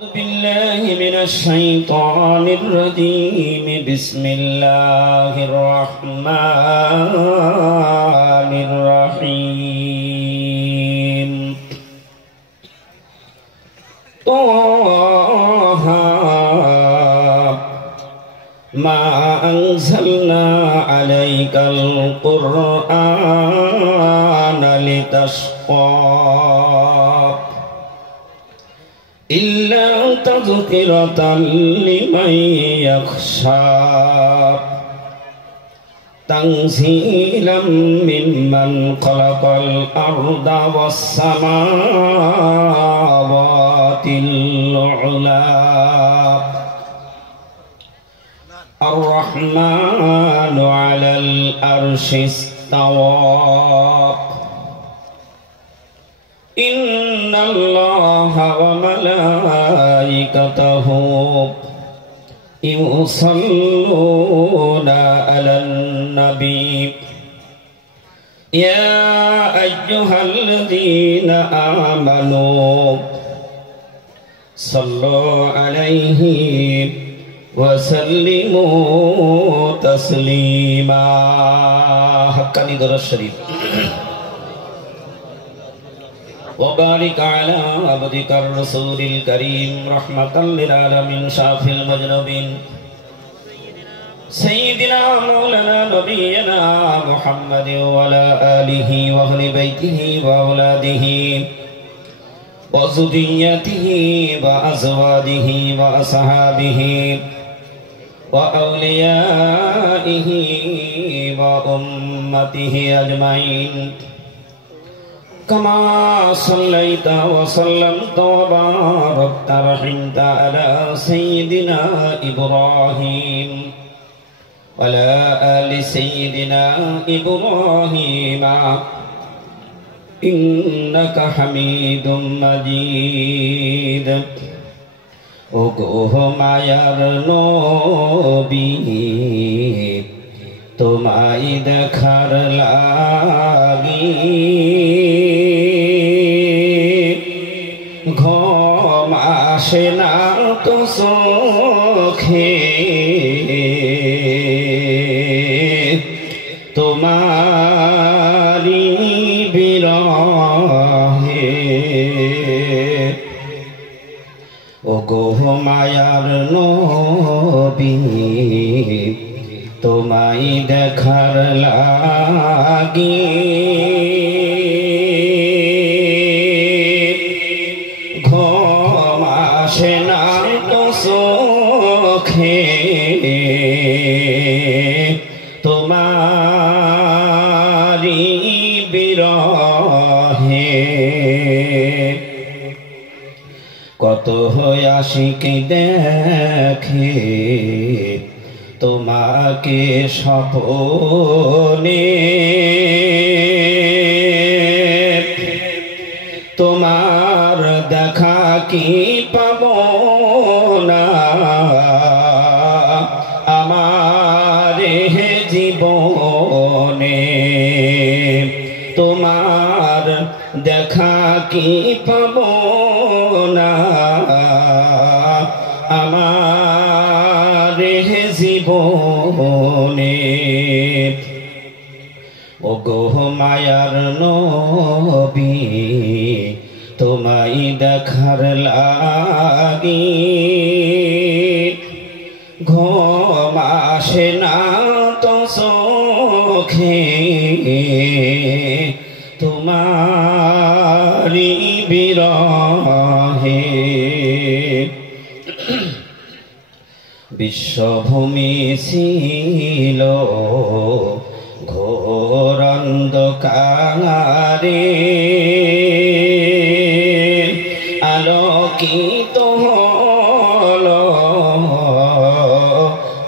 بالله من الشيطان الرجيم بسم الله الرحمن الرحيم طه ما أنزلنا عليك القرآن لتشقى إلا تذكرة لمن يخشى تنزيلا ممن خلق الأرض والسماوات العلى الرحمن على العرش استوى إن الله وملائكته يصلون على النبي يا أيها الذين آمنوا صلوا عليه وسلموا تسليما حقاني درود الشريف وبارك على عبدك الرسول الكريم رحمة للعالمين شافي المذنبين سيدنا مولانا نبينا محمد وعلى آله وأهل بيته وأولاده وذريته وأزواجه وأصحابه وأوليائه وأمته أجمعين كما صليت وسلمت وباركت رحمت على سيدنا إبراهيم وعلى آل سيدنا إبراهيم إنك حميد مجيد ওগো মায়ার নবী তোমায় দেখার লাগি ঘুম আসে না তো চোখে তোমারি বিরহে ওগো মায়ার নবী তোমায় দেখার লাগি ঘুম আসে না তো চোখে তোমারি বিরহে কত আশিক দেখে তোমাকে স্বপ্নে তোমার দেখা কি পাব না আমার জীবনে তোমার দেখা কি পাব না আমার জীবনে ওগো মায়ার নবী তোমায় দেখার লাগি ঘুম আসে না তো চোখে তোমারি বিরহে বিশ্বভূমি ছিল ঘোর অন্ধকারে আলোকিত হলো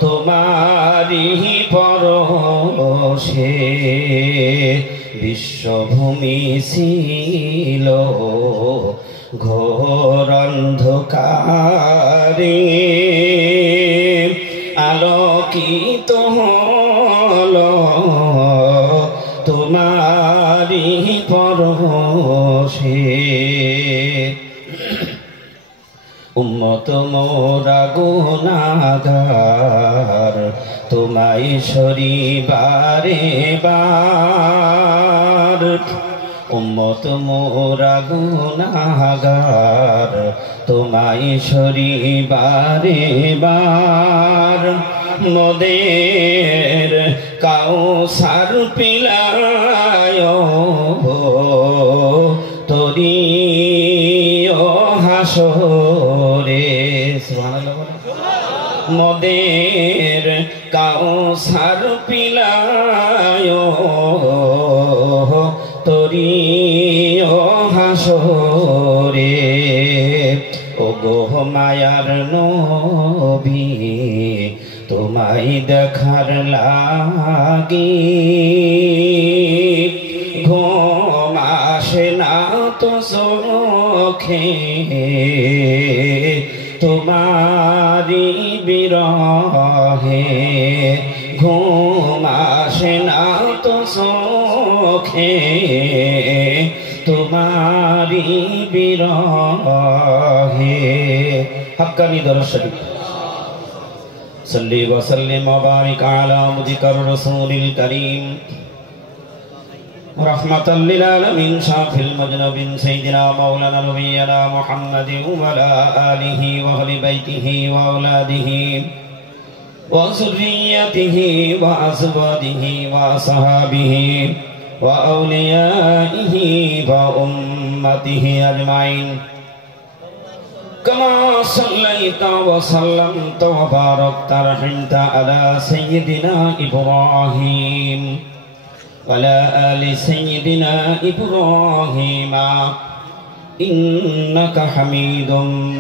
তোমারি পরশে বিশ্বভূমি ছিল ঘোর অন্ধকারে আলোকিত হলো তোমারি পরশে উম্মত মোরা গুনাহগার তোমায় সরি বারে বার উম্মত মোরা গুনাহগার তোমায় সরি বারে বার মোদের কাউসার পিলায় তোরি ও হাসরে মোদের কাউসার পিলায় তোরি ও হাসরে ও গো মায়ার নবী তোমায় দেখার লাগি ঘুম আসে না তো চোখে তোমারি বিরহে ঘুম আসে না তো চোখে তোমারি বিরহে হক্কানি দরুদ শরীফ सल्ली व सल्लिम व बारिक अला मुजिकर रसूलिल करीम रहमतल लिल आलमीन शाफिल मजनबिन सय्यिदिना मौलाना नबियना मुहम्मदिन व अला आलिहि व अहलि बैतिहि व औलादिहि व ज़ुर्रिय्यतिहि व अज़वाजिहि व असहाबिहि व औलियाइहि व उम्मतिहि अजमाइन كما صليت وسلمت وباركت ورحمت على سيدنا إبراهيم وعلى آل سيدنا إبراهيم إنك حميد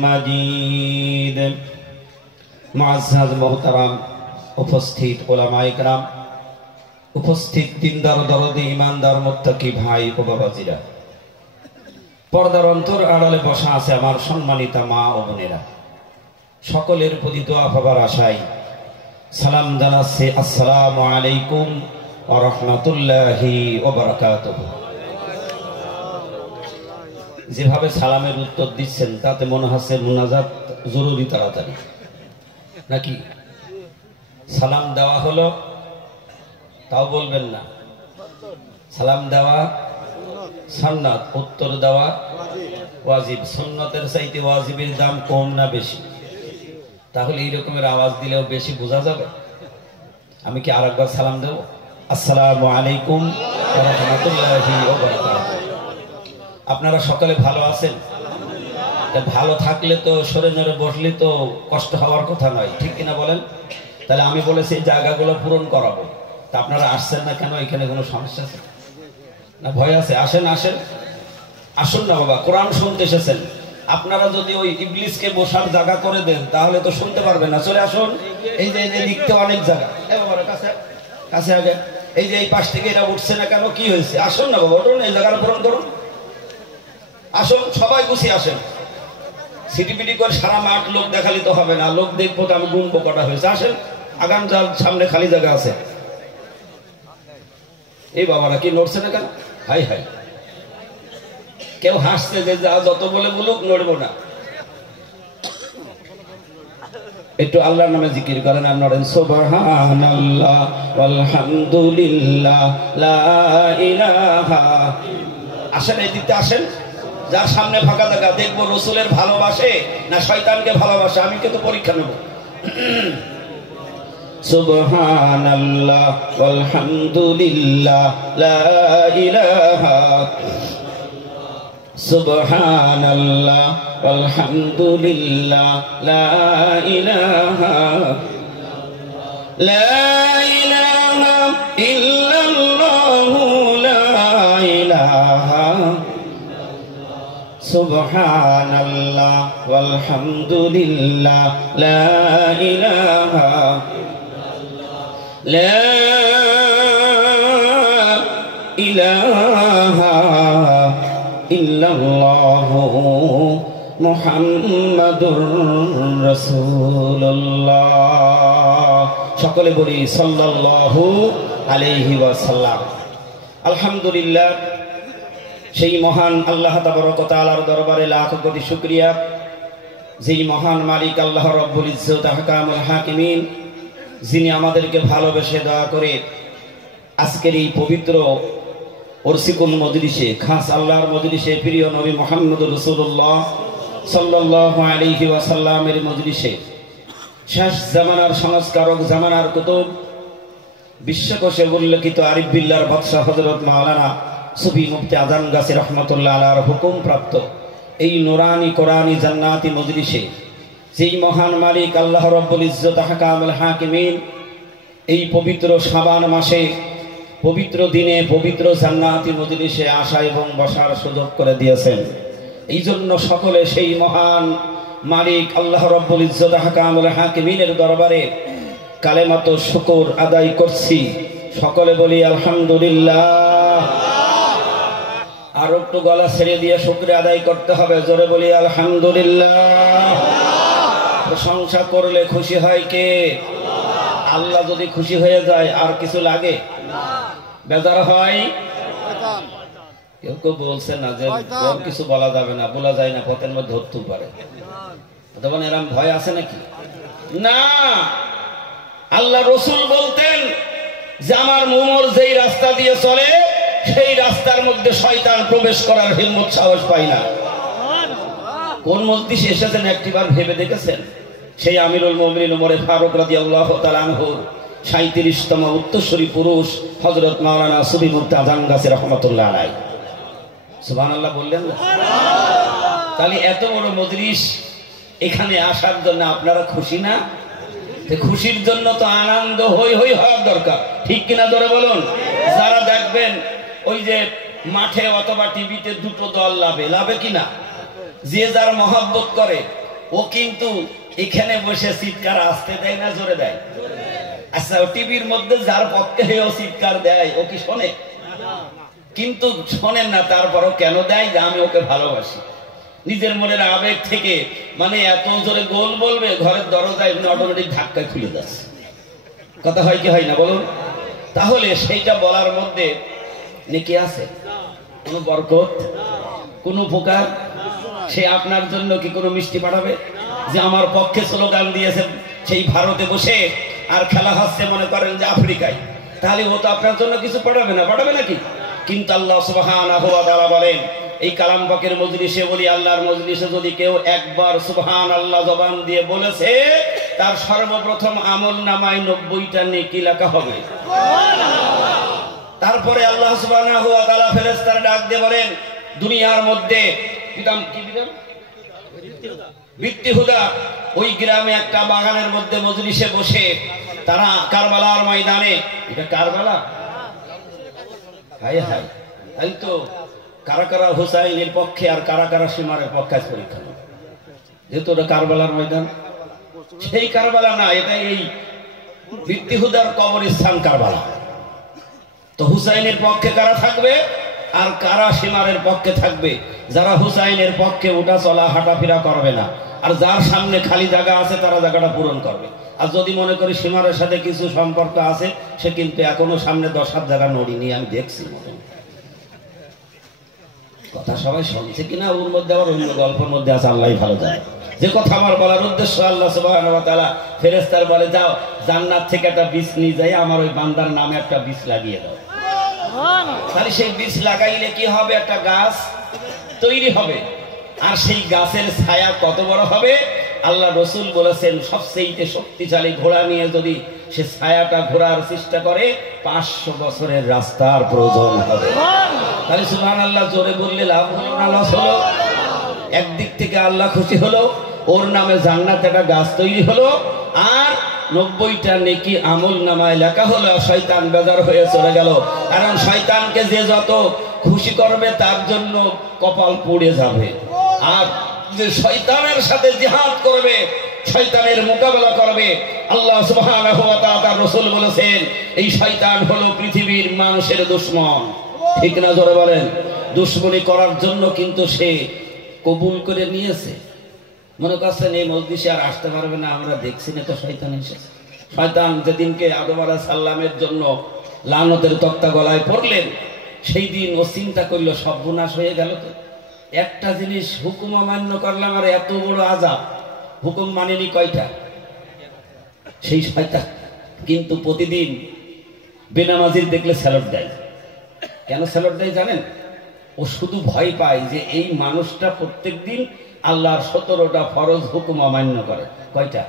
مجيد معزز محترم উপস্থিত ওলামায়ে কেরাম উপস্থিত দিনদার দরদি ঈমানদার মুত্তাকি ভাই ও বাবাজিরা পর্দার অন্তর আড়ালে বসা আছে আমার সম্মানিতা মা ও বোনেরা সকলের প্রতি দোয়া পাবার আশায় সালাম জানাচ্ছি আসসালামু আলাইকুম ওয়া রাহমাতুল্লাহি ওয়া বারাকাতুহু যেভাবে সালামের উত্তর দিচ্ছেন তাতে মনে হচ্ছে মুনাজাত জরুরি তাড়াতাড়ি নাকি সালাম দেওয়া হলো তাও বলবেন না সালাম দেওয়া সুন্নাত উত্তর দেওয়া ওয়াজিব সুন্নতের চাইতে ওয়াজিবের দাম কম না বেশি তাহলে এই রকমের আওয়াজ দিলেও বেশি বোঝা যাবে আমি কি আরেকবার সালাম দেব আসসালামু আলাইকুম ওয়া রাহমাতুল্লাহি ওয়া বারাকাতুহু আপনারা সকলে ভালো আছেন ভালো থাকলে তো সরে নড়ে বসলে তো কষ্ট হওয়ার কথা নয় ঠিক কিনা বলেন তাহলে আমি বলেছি এই জায়গাগুলো পূরণ করাবো তা আপনারা আসছেন না কেন এখানে কোনো সমস্যা আছে না ভয় আছে আসেন আসেন আসুন না বাবা কোরআন শুনতে এসেছেন আপনারা যদি ওই ইবলিসকে বসার জায়গা করে দেন তাহলে তো শুনতে পারবেন না চলে আসুন এই যে দেখতে অনেক জায়গা কাছে কাছে আগে এই যে এই পাশ থেকে এরা উঠছে না কেন কি হয়েছে আসুন না বাবা ওঠুন এই জায়গাটা পূরণ করুন আসুন সবাই গুছিয়ে আসেন সিটিপিটি করে সারা মাঠ লোক দেখালি তো হবে না লোক দেখবো তো আমি গুনবো কটা হয়েছে আসেন আগাম যার সামনে খালি জায়গা আছে এই বাবারা কি নড়ছে না কেন হাই হাই কেউ হাসছে যে যা যত বলে বলুক নড়বো না একটু আল্লাহর নামে জিকির করেন আর নড়েন সুবহানাল্লাহ আলহামদুলিল্লাহ লা ইলাহা আসেন এই দিকতে আসেন যার সামনে ফাঁকা জায়গা দেখবো রসুলের ভালোবাসে না শয়তানকে ভালোবাসে আমি কিন্তু পরীক্ষা নেব সুবহানাল্লাহ আলহামদুলিল্লাহ লা ইলাহা সুবহানাল্লাহ আলহামদুলিল্লাহ লা ইলাহা ইল্লাল্লাহু লা ইলাহা সুবহানাল্লাহ আলহামদুলিল্লাহ লা ইলাহা لا إله إلا الله محمد رسول الله সকলে বলি সাল্লাল্লাহু আলাইহি ওয়াসাল্লাম আলহামদুলিল্লাহ সেই মহান আল্লাহ তাবারক ওয়া তাআলার দরবারে লাখ কোটি শুকরিয়া যেই মহান মালিক আল্লাহ রব্বুল ইজ্জত আহকামুল হাকিমিন, যিনি আমাদেরকে ভালোবেসে দয়া করে আজকের এই পবিত্র ওরসিকুল মজলিসে, খাস আল্লাহর মজলিসে, প্রিয় নবী মুহাম্মদুর রাসূলুল্লাহ সাল্লাল্লাহু আলাইহি ওয়াসাল্লামের মজলিসে, শেষ জামানার সংস্কারক, জামানার কুতুব, বিশ্বকোষে উল্লেখিত আরিফ বিল্লাহর বাদশাহ হযরত মাওলানা সুফি মুফতি আযান গাছী রাহমাতুল্লাহ আলাইহির হুকুম প্রাপ্ত এই নুরানি কোরআনি জান্নাতি মজলিসে, যেই মহান মালিক আল্লাহ রব্বুল ইজ্জত আহকামুল হাকিমিন এই পবিত্র শাবান মাসে, পবিত্র দিনে, পবিত্র জান্নাতি মজলিসে আসা এবং বসার সুযোগ করে দিয়েছেন। এই জন্য সকলে সেই মহান মালিক আল্লাহ রব্বুল ইজ্জত আহকামুল হাকিমিনের দরবারে কালেমাত শুকর আদায় করছি। সকলে বলি আলহামদুলিল্লাহ। আর একটু গলা ছেড়ে দিয়ে শুকরিয়া আদায় করতে হবে, জোরে বলি আলহামদুলিল্লাহ। প্রশংসা করলে খুশি হয় কে? আল্লাহ যদি খুশি হয়ে যায় আর কিছু লাগে? বেজার হয়? কেউ কেউ বলছে না যে কিছু বলা যাবে না, বলা যায় না, পথের মধ্যে ধরতেও পারে, তখন এরম ভয় আছে নাকি? না, আল্লাহ রসুল বলতেন যে আমার মুমর যেই রাস্তা দিয়ে চলে সেই রাস্তার মধ্যে শয়তান প্রবেশ করার হিম্মত সাহস পায় না। কোন মজলিসে এসেছেন একটিবার ভেবে দেখেছেন? সেই আমিরুল মুমিনিন ওমর ফারুক রাদিয়াল্লাহু তাআলা আনহুর ৩৭তম উত্তরসূরি পুরুষ হযরত মাওলানা সুফি মুফতি আযান গাছী রাহমাতুল্লাহ আলাইহি। সুবহানাল্লাহ বললেন না? তাহলে এত বড় মজলিস, এখানে আসার জন্য আপনারা খুশি না? খুশির জন্য তো আনন্দ হই হই হওয়ার দরকার, ঠিক কিনা ধরে বলুন? যারা দেখবেন ওই যে মাঠে অথবা টিভিতে দুটো দল লাভে কিনা, যে যার মহব্বত করে ও কিন্তু এখানে বসে চিৎকার আসতে দেয় না জোরে দেয়? আচ্ছা, টিভির মধ্যে যার পক্ষে ও চিৎকার দেয় ও কি শোনে? কিন্তু শোনেন না, তারপরও কেন দেয়? যে আমি ওকে ভালোবাসি। নিজের মনের আবেগ থেকে, মানে এত জোরে গোল বলবে, ঘরের দরজায় অটোমেটিক ধাক্কায় খুলে যাচ্ছে। কথা হয় কি হয় না বলুন? তাহলে সেইটা বলার মধ্যে নেকি আছে? কোনো বরকত, কোনো উপকার? সে আপনার জন্য কি কোনো মিষ্টি পাঠাবে? যে আমার পক্ষে স্লোগান দিয়েছে সেই ভারতে বসে, আর খেলা হচ্ছে মনে করেন যে আফ্রিকায়, তাহলে ও তো আপনার জন্য কিছু পাঠাবে না, পাঠাবে নাকি? কিন্তু আল্লাহ সুবহানাহু ওয়া তাআলা বলেন, এই কালাম পাকের মজলিসে বলি, আল্লাহর মজলিসে যদি কেউ একবার সুবহানাল্লাহ জবান দিয়ে বলেছে, তার সর্বপ্রথম আমল নামায় ৯০টা নেকি লেখা হবে। তারপরে আল্লাহ সুবহানাহু ওয়া তাআলা ফেরেশতার ডাক দিয়ে বলেন, দুনিয়ার মধ্যে বৃত্তিহুদা ওই গ্রামে একটা বাগানের মধ্যে মজলিসে বসে তারা কারবালার ময়দানে, এটা কারবালা, হায় হায়, তাই তো কারা কারা হুসাইনের পক্ষে আর কারা কারা সীমারের পক্ষে পরীক্ষা, যেহেতু ওটা কারবালার ময়দান। সেই কারবালা না, এটা এই বৃত্তিহুদার কবরস্থান কারবালা। তো হুসাইনের পক্ষে কারা থাকবে আর কারা সীমারের পক্ষে থাকবে? যারা হুসাইনের পক্ষে উঠা চলা হাঁটাফেরা করবে না, আর যার সামনে খালি জায়গা আছে তারা জায়গাটা পূরণ করবে। আর যদি মনে করি সীমারের সাথে কিছু সম্পর্ক আছে, সে কিন্তু এখনো সামনে ১০ জায়গা নড়িনি, আমি দেখছি। কথা সবাই শুনছে কিনা ওর মধ্যে আবার অন্য গল্পের মধ্যে আছে, আল্লাহ ভালো জানে। যে কথা আমার বলার উদ্দেশ্য, আল্লাহ সুবহানাহু ওয়া তাআলা ফেরেশতার বলে, যাও জান্নাত থেকে একটা বীজ নিয়ে যাই, আমার ওই বান্দার নামে একটা বীজ লাগিয়ে দাও। তাহলে সেই বীজ লাগাইলে কি হবে? একটা গাছ তৈরি হবে। আর সেই গাছের ছায়া কত বড় হবে? আল্লাহ রসুল বলেছেন, সবচেয়ে শক্তিশালী ঘোড়া নিয়ে যদি সে ছায়াটা ঘোরার চেষ্টা করে, ৫০০ বছরের রাস্তার প্রয়োজন হবে। তাহলে সুবহানাল্লাহ জোরে বললে লাভ হলো না লস হলো? একদিক থেকে আল্লাহ খুশি হলো, ওর নামে জান্নাতে একটা গাছ তৈরি হলো, আর ৯০টা নেকি আমল নামায় লেখা হলো। শয়তান বেজার হয়ে চলে গেল, কারণ শয়তানকে যে যত খুশি করবে তার জন্য কপাল পুড়ে যাবে। আর যে শয়তানের সাথে জিহাদ করবে, শয়তানের মোকাবেলা করবে, আল্লাহ সুবহানাহু ওয়া তাআলা রাসূল বলেছেন, এই শয়তান হলো পৃথিবীর মানুষের দুশমন। ঠিক না জোরে বলেন? দুশমনি করার জন্য কিন্তু সে কবুল করে নিয়েছে। মনে করছেন এই মজলিসে আর আসতে পারবে না, আমরা দেখছি না তো শয়তান এসেছে। শয়তান যেদিনকে আদম আলাইহিস সালামের জন্য লানতের তক্তা গলায় পড়লেন, সেই দিন ও চিন্তা করলো সর্বনাশ হয়ে গেল। তো একটা জিনিস হুকুম অমান্য করলাম আর এত বড় আযাব, হুকুম মানেনি কয়টা? সেই শয়তান কিন্তু প্রতিদিন বেনামাজির দেখলে স্যালুট দেয়। কেন স্যালুট দেয় জানেন? ও শুধু ভয় পায় যে এই মানুষটা প্রত্যেকদিন আল্লাহর 17টা ফরজ হুকুম অমান্য করে। কয়টা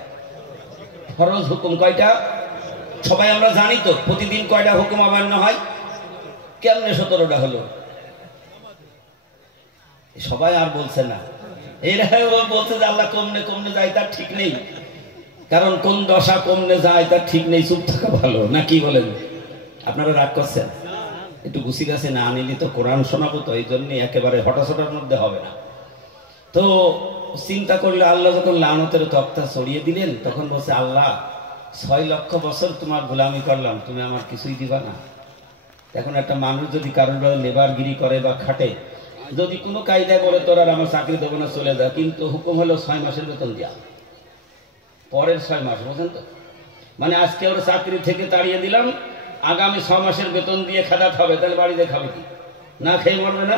ফরজ হুকুম? কয়টা? সবাই আমরা জানি তো প্রতিদিন কয়টা হুকুম অমান্য হয়? কেমনে 17টা হলো? সবাই আর বলছে না, এরা বলছে যে আল্লাহ কমনে কমনে যায় তার ঠিক নেই, কারণ কোন দশা কমনে যায় তার ঠিক নেই, চুপ থাকা ভালো। না কি বলেন? আপনারা রাগ করছেন? একটু গুছি গাছে না আনিলি তো কোরআন শোনাবো, তো এই জন্য একেবারে হঠাৎ মধ্যে হবে না। তো চিন্তা করলে আল্লাহ যখন লানতের তক্তা ছড়িয়ে দিলেন তখন বলছে, আল্লাহ 6 লক্ষ বছর তোমার গোলামি করলাম, তুমি আমার কিছুই দিবা না? এখন একটা মানুষ যদি কারোর লেবারগিরি করে বা খাটে, যদি কোনো কায়দা করে তোর আর আমার চাকরি দেবো না চলে যা, কিন্তু হুকুম হলো 6 মাসের বেতন দেওয়া, পরের 6 মাস, বুঝেন তো? মানে আজকে ওর চাকরি থেকে তাড়িয়ে দিলাম, আগামী 6 মাসের বেতন দিয়ে খাদাত হবে, তাহলে বাড়িতে খাবে কি? না খেয়ে মরবে না?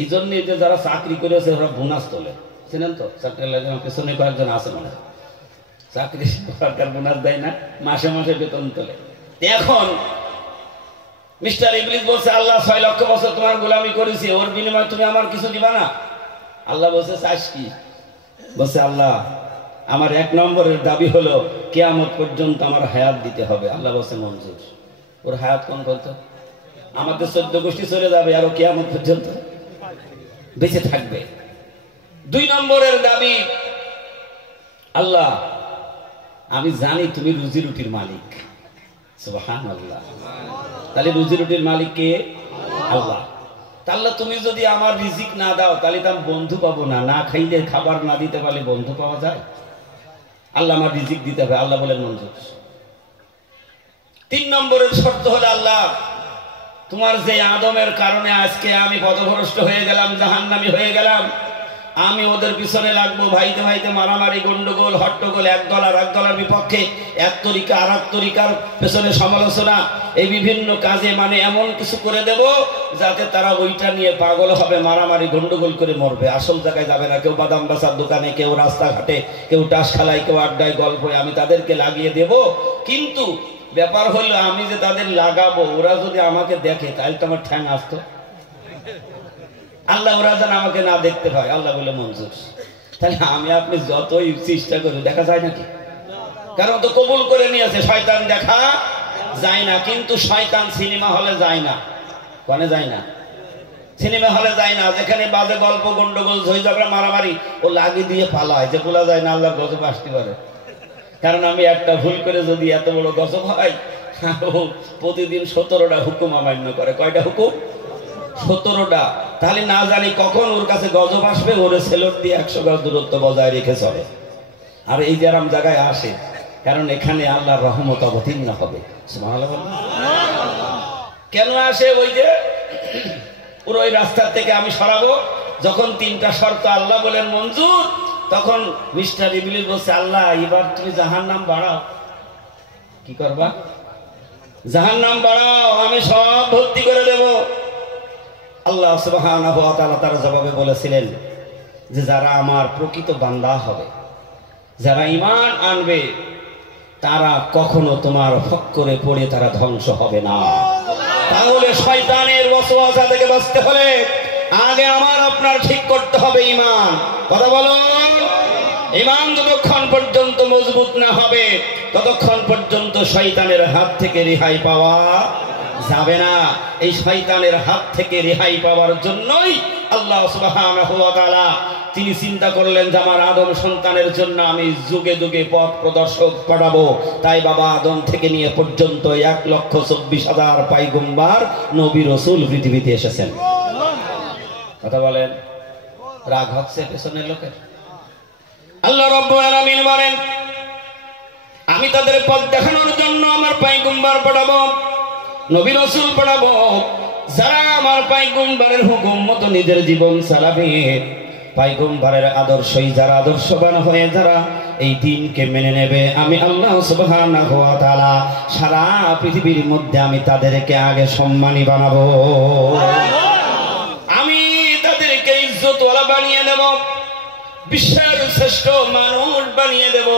এই জন্য যে যারা চাকরি করেছে ওরা বোনাস তোলে, চিনেন তো? চাকরি লাগে পেছনে কয়েকজন আছে মনে হয়, চাকরি সরকার বোনাস দেয় না, মাসে মাসে বেতন তোলে। এখন মিস্টার ইবলিস বলছে, আল্লাহ 6 লক্ষ বছর তোমার গোলামি করেছি, ওর বিনিময়ে তুমি আমার কিছু দিবা না? আল্লাহ বলছে, চাস কি? বলছে, আল্লাহ আমার 1 নম্বরের দাবি হলো কিয়ামত পর্যন্ত আমার হায়াত দিতে হবে। আল্লাহ বলছে, মঞ্জুর। ওর হায়াত কোন কত? আমাদের 14 গোষ্ঠী চলে যাবে, আর কিয়ামত পর্যন্ত বেঁচে থাকবে। 2 নম্বরের দাবি, আল্লাহ আমি জানি তুমি রুজি রুটির মালিক। সুবহানাল্লাহ। তাহলে রুজি রুটির মালিক কে? আল্লাহ। তাহলে তুমি যদি আমার রিজিক না দাও তাহলে তো আমি বন্ধু পাবো না। না খাইলে খাবার না দিতে পারলে বন্ধু পাওয়া যায়? আল্লাহ আমার রিজিক দিতে হবে। আল্লাহ বলেন মঞ্জুর। 3 নম্বরের শর্ত হলো, আল্লাহ তোমার যে আদমের কারণে আজকে আমি পথভ্রষ্ট হয়ে গেলাম, জাহান্নামী হয়ে গেলাম, আমি ওদের পিছনে লাগবো, ভাইতে ভাইতে মারামারি, গন্ডগোল, হট্টগোল, এক দল আর এক দলের বিপক্ষে, এক তরিকা আর এক তরিকার পেছনে সমালোচনা, এই বিভিন্ন কাজে মানে এমন কিছু করে দেব যাতে তারা ওইটা নিয়ে পাগল হবে, মারামারি গন্ডগোল করে মরবে, আসল জায়গায় যাবে না। কেউ বাদাম বেচার দোকানে, কেউ রাস্তাঘাটে, কেউ টাস খেলায়, কেউ আড্ডায়, গল্পে, আমি তাদেরকে লাগিয়ে দেব। কিন্তু ব্যাপার হলো আমি যে তাদের লাগাবো, ওরা যদি আমাকে দেখে তাহলে তো আমার ঠ্যাং আসতো। আল্লাহ ওরা যেন আমাকে না দেখতে পায়। আল্লাহ বলে মঞ্জুর। তাহলে আমি আপনি যতই চেষ্টা করি, দেখা যায় নাকি? কারণ তো কবুল করে নিয়েছে, শয়তান দেখা যায় না। কিন্তু শয়তান সিনেমা হলে যায় না। কোনে যায় না? সিনেমা হলে যায় না, যেখানে বাজে গল্প, গন্ডগোল, ঝই ঝগড়া, মারামারি, ও লাগিয়ে দিয়ে পালায়, যে বলা যায় না আল্লাহর গজব আসতে পারে। কারণ আমি একটা ভুল করে যদি এত বড় গজব হয়, ও প্রতিদিন 17টা হুকুম অমান্য করে। কয়টা হুকুম? 17টা। তাহলে না জানি কখন ওর কাছে গজব আসবে, ওরে সেলট দিয়ে 100 গজ দূরত্ব বজায় রেখে চলে। আর এই যেরকম জায়গায় আসে, কারণ এখানে আল্লাহর রহমত অবতীর্ণ হবে। সুবহানাল্লাহ। কেন আসে? ওই যে পুরো ওই রাস্তার থেকে আমি সরাবো। যখন 3টা শর্ত আল্লাহ বলেন মঞ্জুর, তখন মিস্টার ইবলিস বলছে, আল্লাহ এবার তুমি জাহান্নাম বাড়াও। কি করবা? জাহান্নাম বাড়াও, আমি সব ভর্তি করে দেব। আল্লাহ সুবহানাহু ওয়া তাআলা তার জবাবে বলেছিলেন যে যারা আমার প্রকৃত বান্দা হবে, যারা ঈমান আনবে, তারা কখনো তোমার ফক্করে পড়ে তারা ধ্বংস হবে না। তাহলে শয়তানের ওয়াসওয়াসা থেকে বাঁচতে হলে আগে আমার আপনার ঠিক করতে হবে ঈমান। কথা বলো। ঈমান যতক্ষণ পর্যন্ত মজবুত না হবে ততক্ষণ পর্যন্ত শয়তানের হাত থেকে রেহাই পাওয়া যাবে না। এই শয়তানের হাত থেকে রেহাই পাওয়ার জন্যই আল্লাহ সুবহানাহু ওয়া তাআলা তিনি চিন্তা করলেন যে আমার আদম সন্তানের জন্য আমি যুগে যুগে পথ প্রদর্শক পাঠাবো। তাই বাবা আদম থেকে নিয়ে পর্যন্ত 1,24,000 পয়গম্বর নবী রাসূল পৃথিবীতে এসেছেন। কথা বলেন, রাগ হচ্ছে পেছনের লোকের? আল্লাহ রাব্বুল আলামিন বলেন, আমি তাদের পথ দেখানোর জন্য আমার পয়গম্বর পাঠাবো, নবী রাসূল পাঠাবো। যারা আমার পয়গম্বরের হুকুম মতো নিজের জীবন চালাবে, পয়গম্বরের আদর্শই যারা আদর্শবান হয়ে যারা এই দিনকে মেনে নেবে, আমি আল্লাহ সুবহানাহু ওয়া তাআলা সারা পৃথিবীর মধ্যে আমি তাদেরকে আগে সম্মানী বানাবো। আমি তাদেরকে ইজ্জতওয়ালা বানিয়ে দেব, বিশ্বের শ্রেষ্ঠ মানুষ বানিয়ে দেব।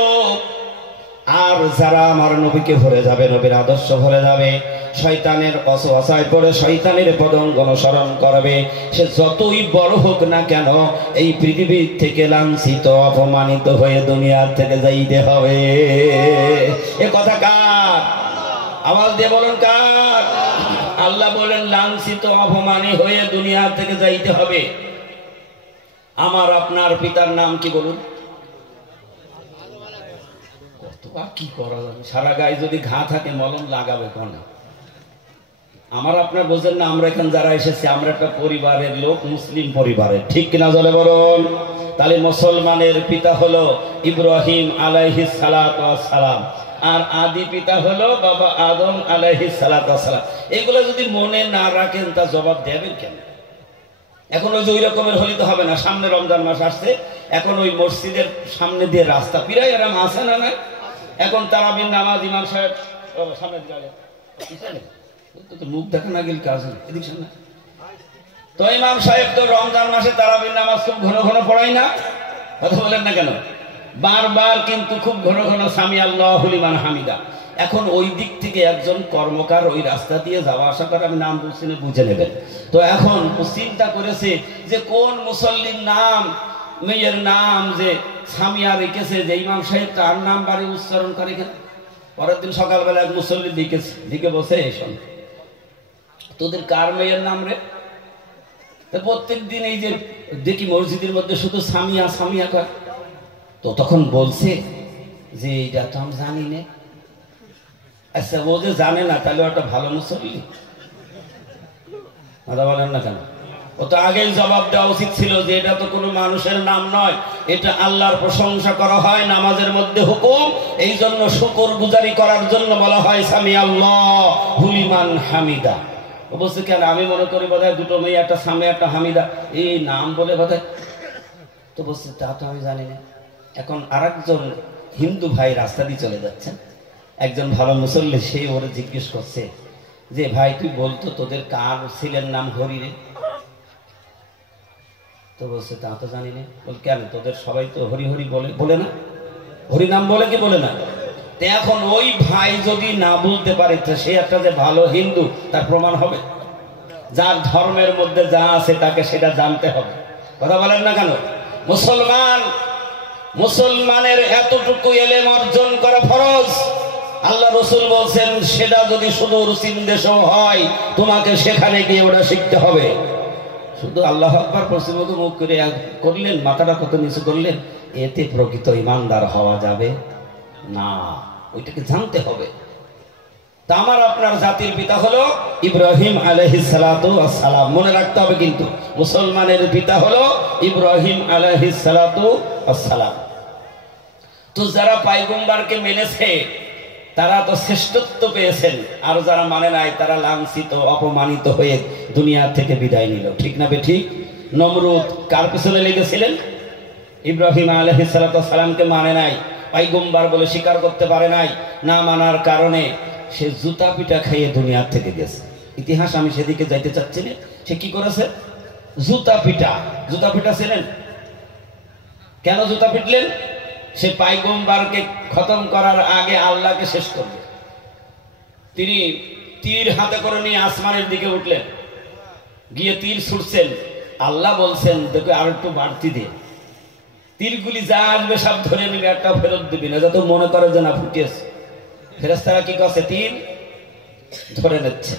আর যারা আমার নবীকে ভরে যাবে, নবীর আদর্শ ভরে যাবে, শয়তানের অসওয়াসায় পড়ে শয়তানের পদঙ্গ অনুসরণ করবে, সে যতই বড় হোক না কেন এই পৃথিবীর থেকে লাঞ্ছিত অপমানিত হয়ে দুনিয়ার থেকে যাইতে হবে। এ কথা কার? আওয়াজ দিয়ে বলুন কার? আল্লাহ বলেন লাঞ্ছিত অপমানী হয়ে দুনিয়া থেকে যাইতে হবে। আমার আপনার পিতার নাম কি বলুন? কতবার কি করা যাবে? সারা গায়ে যদি ঘা থাকে মলম লাগাবে কোন? আমার আপনার বোঝেন না, আমরা এখানে যারা এসেছি আমরা একটা পরিবারের লোক, মুসলিম পরিবারের, ঠিক কিনা জলে বলুন? তাহলে মুসলমানের পিতা হলো ইব্রাহিম আলাইহিস সালাতু ওয়াস সালাম, আর আদি পিতা হলো বাবা আদম আলাইহিস সালাতু ওয়াস সালাম। এগুলো যদি মনে না রাখেন তা জবাব দেবেন কেন? এখন ওই যে ওই রকমের হলে তো হবে না। সামনে রমজান মাস আসছে, এখন ওই মসজিদের সামনে দিয়ে রাস্তা পিরাই এরম আছে না? না, এখন তারাবির নামাজ ইমাম সাহেব সামনে মুখ দেখা না গেল কাজ না। তো ইমাম সাহেব তো রমজান মাসে তারাবির নামাজ খুব ঘন ঘন পড়াই না? কথা বলেন না কেন? বারবার কিন্তু খুব ঘন ঘন সামি আল্লাহু লিমান হামিদা। এখন ওই দিক থেকে একজন কর্মকার ওই রাস্তা দিয়ে যাওয়া আসা করে, আমি নাম বলছি না, বুঝে নেবেন। তো এখন চিন্তা করেছে যে কোন মুসল্লির নাম, মেয়ের নাম যে সামিয়া রেখেছে, যে ইমাম সাহেব তার নাম বাড়ি উচ্চারণ করে কেন? পরের দিন সকালবেলা এক মুসল্লি দিকে বসে, শোন তোদের কার মেয়ের নাম রে? প্রত্যেক দিন এই যে দেখি মসজিদের মধ্যে শুধু সামিয়া সামিয়া কর। তো তখন বলছে যে এইটা তো আমি জানি না। আচ্ছা, ও যে জানে না তাহলে ওটা ভালো মুসল্লি? কথা বলেন না কেন? ও তো আগেই জবাব দেওয়া উচিত ছিল যে এটা তো কোনো মানুষের নাম নয়, এটা আল্লাহর প্রশংসা করা হয়, নামাজের মধ্যে হুকুম, এই জন্য শুকর গুজারি করার জন্য বলা হয় সামি আল্লাহু লিমান হামিদা। ও বলছে কেন? আমি মনে করি বোধহয় দুটো মেয়ে, একটা সামি একটা হামিদা, এই নাম বলে বোধহয়। তো বলছে তা তো আমি জানি না। এখন আরেকজন হিন্দু ভাই রাস্তা দিয়ে চলে যাচ্ছেন, একজন ভালো মুসল্লি, সে ওরে জিজ্ঞেস করছে যে ভাই তুই বলতো তোদের কার ছেলের নাম হরি রে? তো বলছে তা তো জানি না। বল কেন? তোদের সবাই তো হরি হরি বলে না? হরি নাম বলে কি বলে না? তো এখন ওই ভাই যদি না বলতে পারে তো সে একটা যে ভালো হিন্দু তার প্রমাণ হবে? যার ধর্মের মধ্যে যা আছে তাকে সেটা জানতে হবে। কথা বলেন না কেন? মুসলমানের এতটুকু ইলম অর্জন করা ফরজ। আল্লাহ রাসূল বলছেন সেটা যদি সুদূর চীন দেশেও হয় তোমাকে সেখানে গিয়ে ওটা শিখতে হবে। শুধু আল্লাহু আকবার পশ্চিমবঙ্গ মুখ করে করলেন, মাথাটা কত নিচু করলেন, এতে প্রকৃত ইমানদার হওয়া যাবে না। ওইটাকে জানতে হবে। তা আমার আপনার জাতির পিতা হলো ইব্রাহিম আলাইহিস সালাতু ওয়াস সালাম, মনে রাখতে হবে কিন্তু। মুসলমানের পিতা হলো ইব্রাহিম আলাইহিস সালাতু ওয়াস সালাম। তো যারা পয়গম্বরকে মেনেছে তারা তো শ্রেষ্ঠত্ব পেয়েছেন, আর যারা মানে নাই তারা লাঞ্ছিত অপমানিত হয়ে দুনিয়া থেকে বিদায় নিল। ঠিক না বে ঠিক? নমরুদ কার পিছনে লেগেছিলেন? ইব্রাহিম আলাইহিস সালাতু ওয়াস সালামকে মানে নাই, পয়গম্বর বলে স্বীকার করতে পারে নাই। না মানার কারণে সে জুতা পিটা খাইয়ে দুনিয়া থেকে গেছে। ইতিহাস আমি সেদিকে যাইতে চাচ্ছি না। সে কি করেছে? জুতা পিটা। জুতা পিটা ছিলেন কেন? জুতা পিটলেন সে পয়গম্বরকে খতম করার আগে আল্লাহকে শেষ করবে। তিনি তীর হাতে করে নিয়ে আসমানের দিকে উঠলেন, গিয়ে তীর ছুটছেন। আল্লাহ বলছেন তোকে আর একটু বাড়তি দে, তীরগুলি যা আসবে সব ধরে নিবে, একটা ফেরত দিবি না, যাতে মনে করে যে না ফুটিয়েছে। ফেরেশতারা কি করছে? তীর ধরে নিচ্ছে।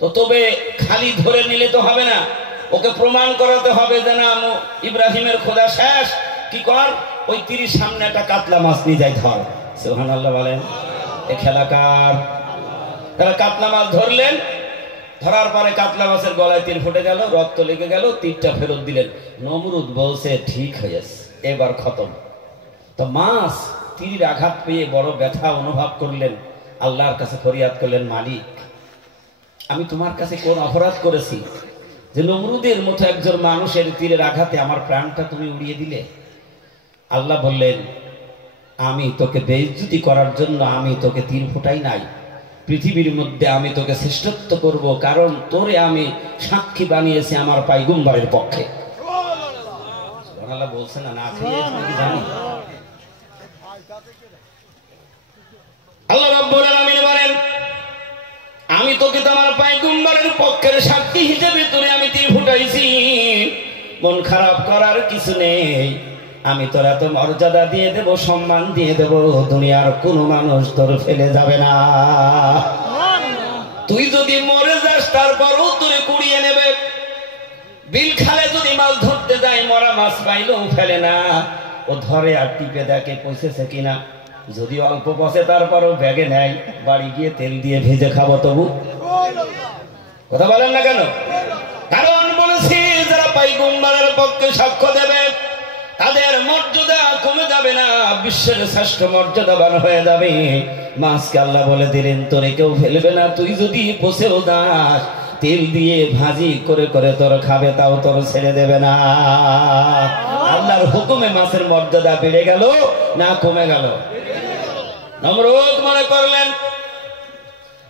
তো তবে খালি ধরে নিলে তো হবে না, ওকে প্রমাণ করাতে হবে যে না ইব্রাহিমের খোদা শেষ। কি কর? ওই তীরের সামনে একটা কাতলা মাছ নিয়ে যাই, ধর। সুবহানাল্লাহ বলেন। এ খেলাকার। তারা কাতলা মাছ ধরলেন, ধরার পরে কাতলা মাছের গলায় তীর ফুটে গেল, রক্ত লেগে গেল, তীরটা ফেরত দিলেন। নমরুদ বলছে ঠিক হয়েছে, এবার খতম। তো মাছ তীর আঘাত পেয়ে বড় ব্যথা অনুভব করলেন, আল্লাহর কাছে ফরিয়াদ করলেন, মালিক আমি তোমার কাছে কোন অপরাধ করেছি যে নমরুদের মতো একজন মানুষের তীরের আঘাতে আমার প্রাণটা তুমি উড়িয়ে দিলে? আল্লাহ বললেন আমি তোকে বেইজ্জতি করার জন্য আমি তোকে তীর ফুটাই নাই। পৃথিবীর মধ্যে আমি তোকে শ্রেষ্ঠত্ব করব, কারণ তোরে আমি সাক্ষী বানিয়েছি আমার পয়গম্বরের পক্ষে। আল্লাহ বলছেন না খেয়ে কি জানি। আল্লাহ রাব্বুল আলামিন বলেন, আমি তোকে তোমার পয়গম্বরের পক্ষের সাক্ষী হিসেবে তোরে আমি তীর ফুটাইছি, মন খারাপ করার কিছু নেই। আমি তোর এত মর্যাদা দিয়ে দেব, সম্মান দিয়ে দেব, দুনিয়ার কোনো মানুষ তোর ফেলে যাবে না। তুই যদি মরে যাস তারপরও তোরে কুড়িয়ে নেবে। বিল খালে যদি মাছ ধরতে যায়, মরা মাছ পাইলেও ফেলে না, ও ধরে আর টিপে দেখে পৌঁছেছে কিনা। যদি অল্প পচে তারপরও ব্যাগে নেয়, বাড়ি গিয়ে তেল দিয়ে ভেজে খাবো। তবু কথা বলেন না কেন? কারণ বলেছি যারা পয়গম্বরের পক্ষে সাক্ষ্য দেবে তাদের মর্যাদা কমে যাবে না, বিশ্বের শ্রেষ্ঠ মর্যাদাবান হয়ে যাবে। মাছকে আল্লাহ বলে দিলেন তোরে কেউ ফেলবে না, তুই যদি পচেও দাস তেল দিয়ে ভাজি করে করে তোর খাবে, তাও তোর ছেড়ে দেবে না। আল্লাহর হুকুমে মাছের মর্যাদা বেড়ে গেল না কমে গেল? নমরুদ মনে করলেন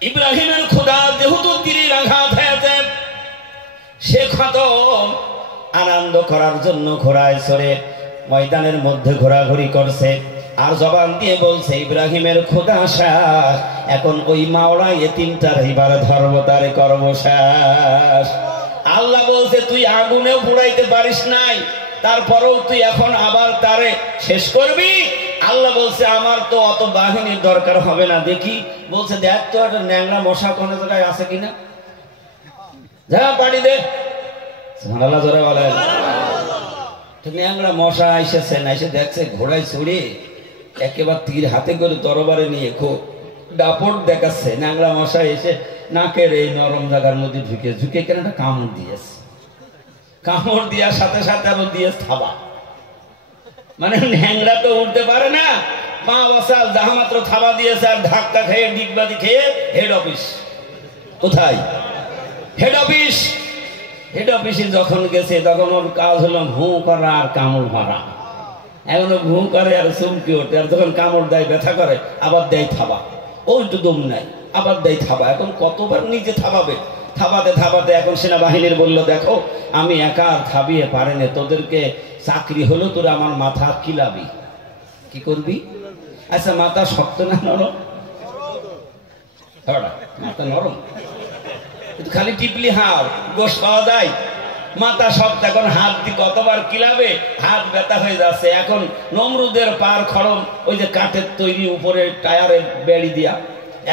ইব্রাহিমের খোদা যেহেতু তীরের আঘাত হয়েছে, সে খতম। আনন্দ করার জন্য ঘোড়ায় চড়ে ময়দানের মধ্যে ঘোরাঘুরি করছে, আর জবান দিয়ে বলছে ইব্রাহিমের খোদা শেষ, এখন ওই মাওলা এতিমটার এবার ধর্ম তারে কর্ম শেষ। আল্লাহ বলছে তুই আগুনেও পুড়াইতে পারিস নাই, তারপরেও তুই এখন আবার তারে শেষ করবি? আল্লাহ বলছে আমার তো অত বাহিনীর দরকার হবে না। দেখি বলছে দেখ তো একটা ন্যাংরা মশা কোন জায়গায় আছে কিনা, যা পাড়ি দে। আল্লাহ জোরে বলেন। ন্যাংরা মশা এসেছে না, এসে দেখছে ঘোড়ায় চড়ে একেবারে তীর হাতে করে তরবারে নিয়ে খুব দাপট দেখাচ্ছে। ন্যাংরা মশা এসে নাকের এই নরম জায়গার মধ্যে ঝুঁকে কেন একটা কামড় দিয়েছে। কামড় দেওয়ার সাথে সাথে আরো দিয়ে থাবা, মানে ন্যাংরা তো উঠতে পারে না, পা বসাল যাহা মাত্র থাবা দিয়েছে আর ধাক্কা খেয়ে ডিগবাদি খেয়ে হেড অফিস। কোথায়? Head office. হেড অফিসে যখন গেছে তখন ওর কাজ হলো ভু করা আর কামড় মারা। এখন ভু করে আর চমকি ওঠে, আর যখন কামড় দেয় ব্যথা করে আবার দেয় থাবা। ও একটু দম নাই, আবার দেয় থাবা। এখন কতবার নিজে থাবাবে? থাবাতে থাবাতে এখন সেনাবাহিনীর বললো দেখো আমি একা থাবিয়ে পারেনি, তোদেরকে চাকরি হলো তোরা আমার মাথা কিলাবি। কি করবি? আচ্ছা মাথা শক্ত না নরম? মাথা নরম, খালি টিপলি হাও গোস পাওয়া যায়। মাথা শক্ত, এখন হাত দিয়ে কতবার কিলাবে, হাত ব্যথা হয়ে যাচ্ছে। এখন নমরুদের পার খড়ম ওই যে কাঠের তৈরি উপরে টায়ারের বেড়ি দিয়া,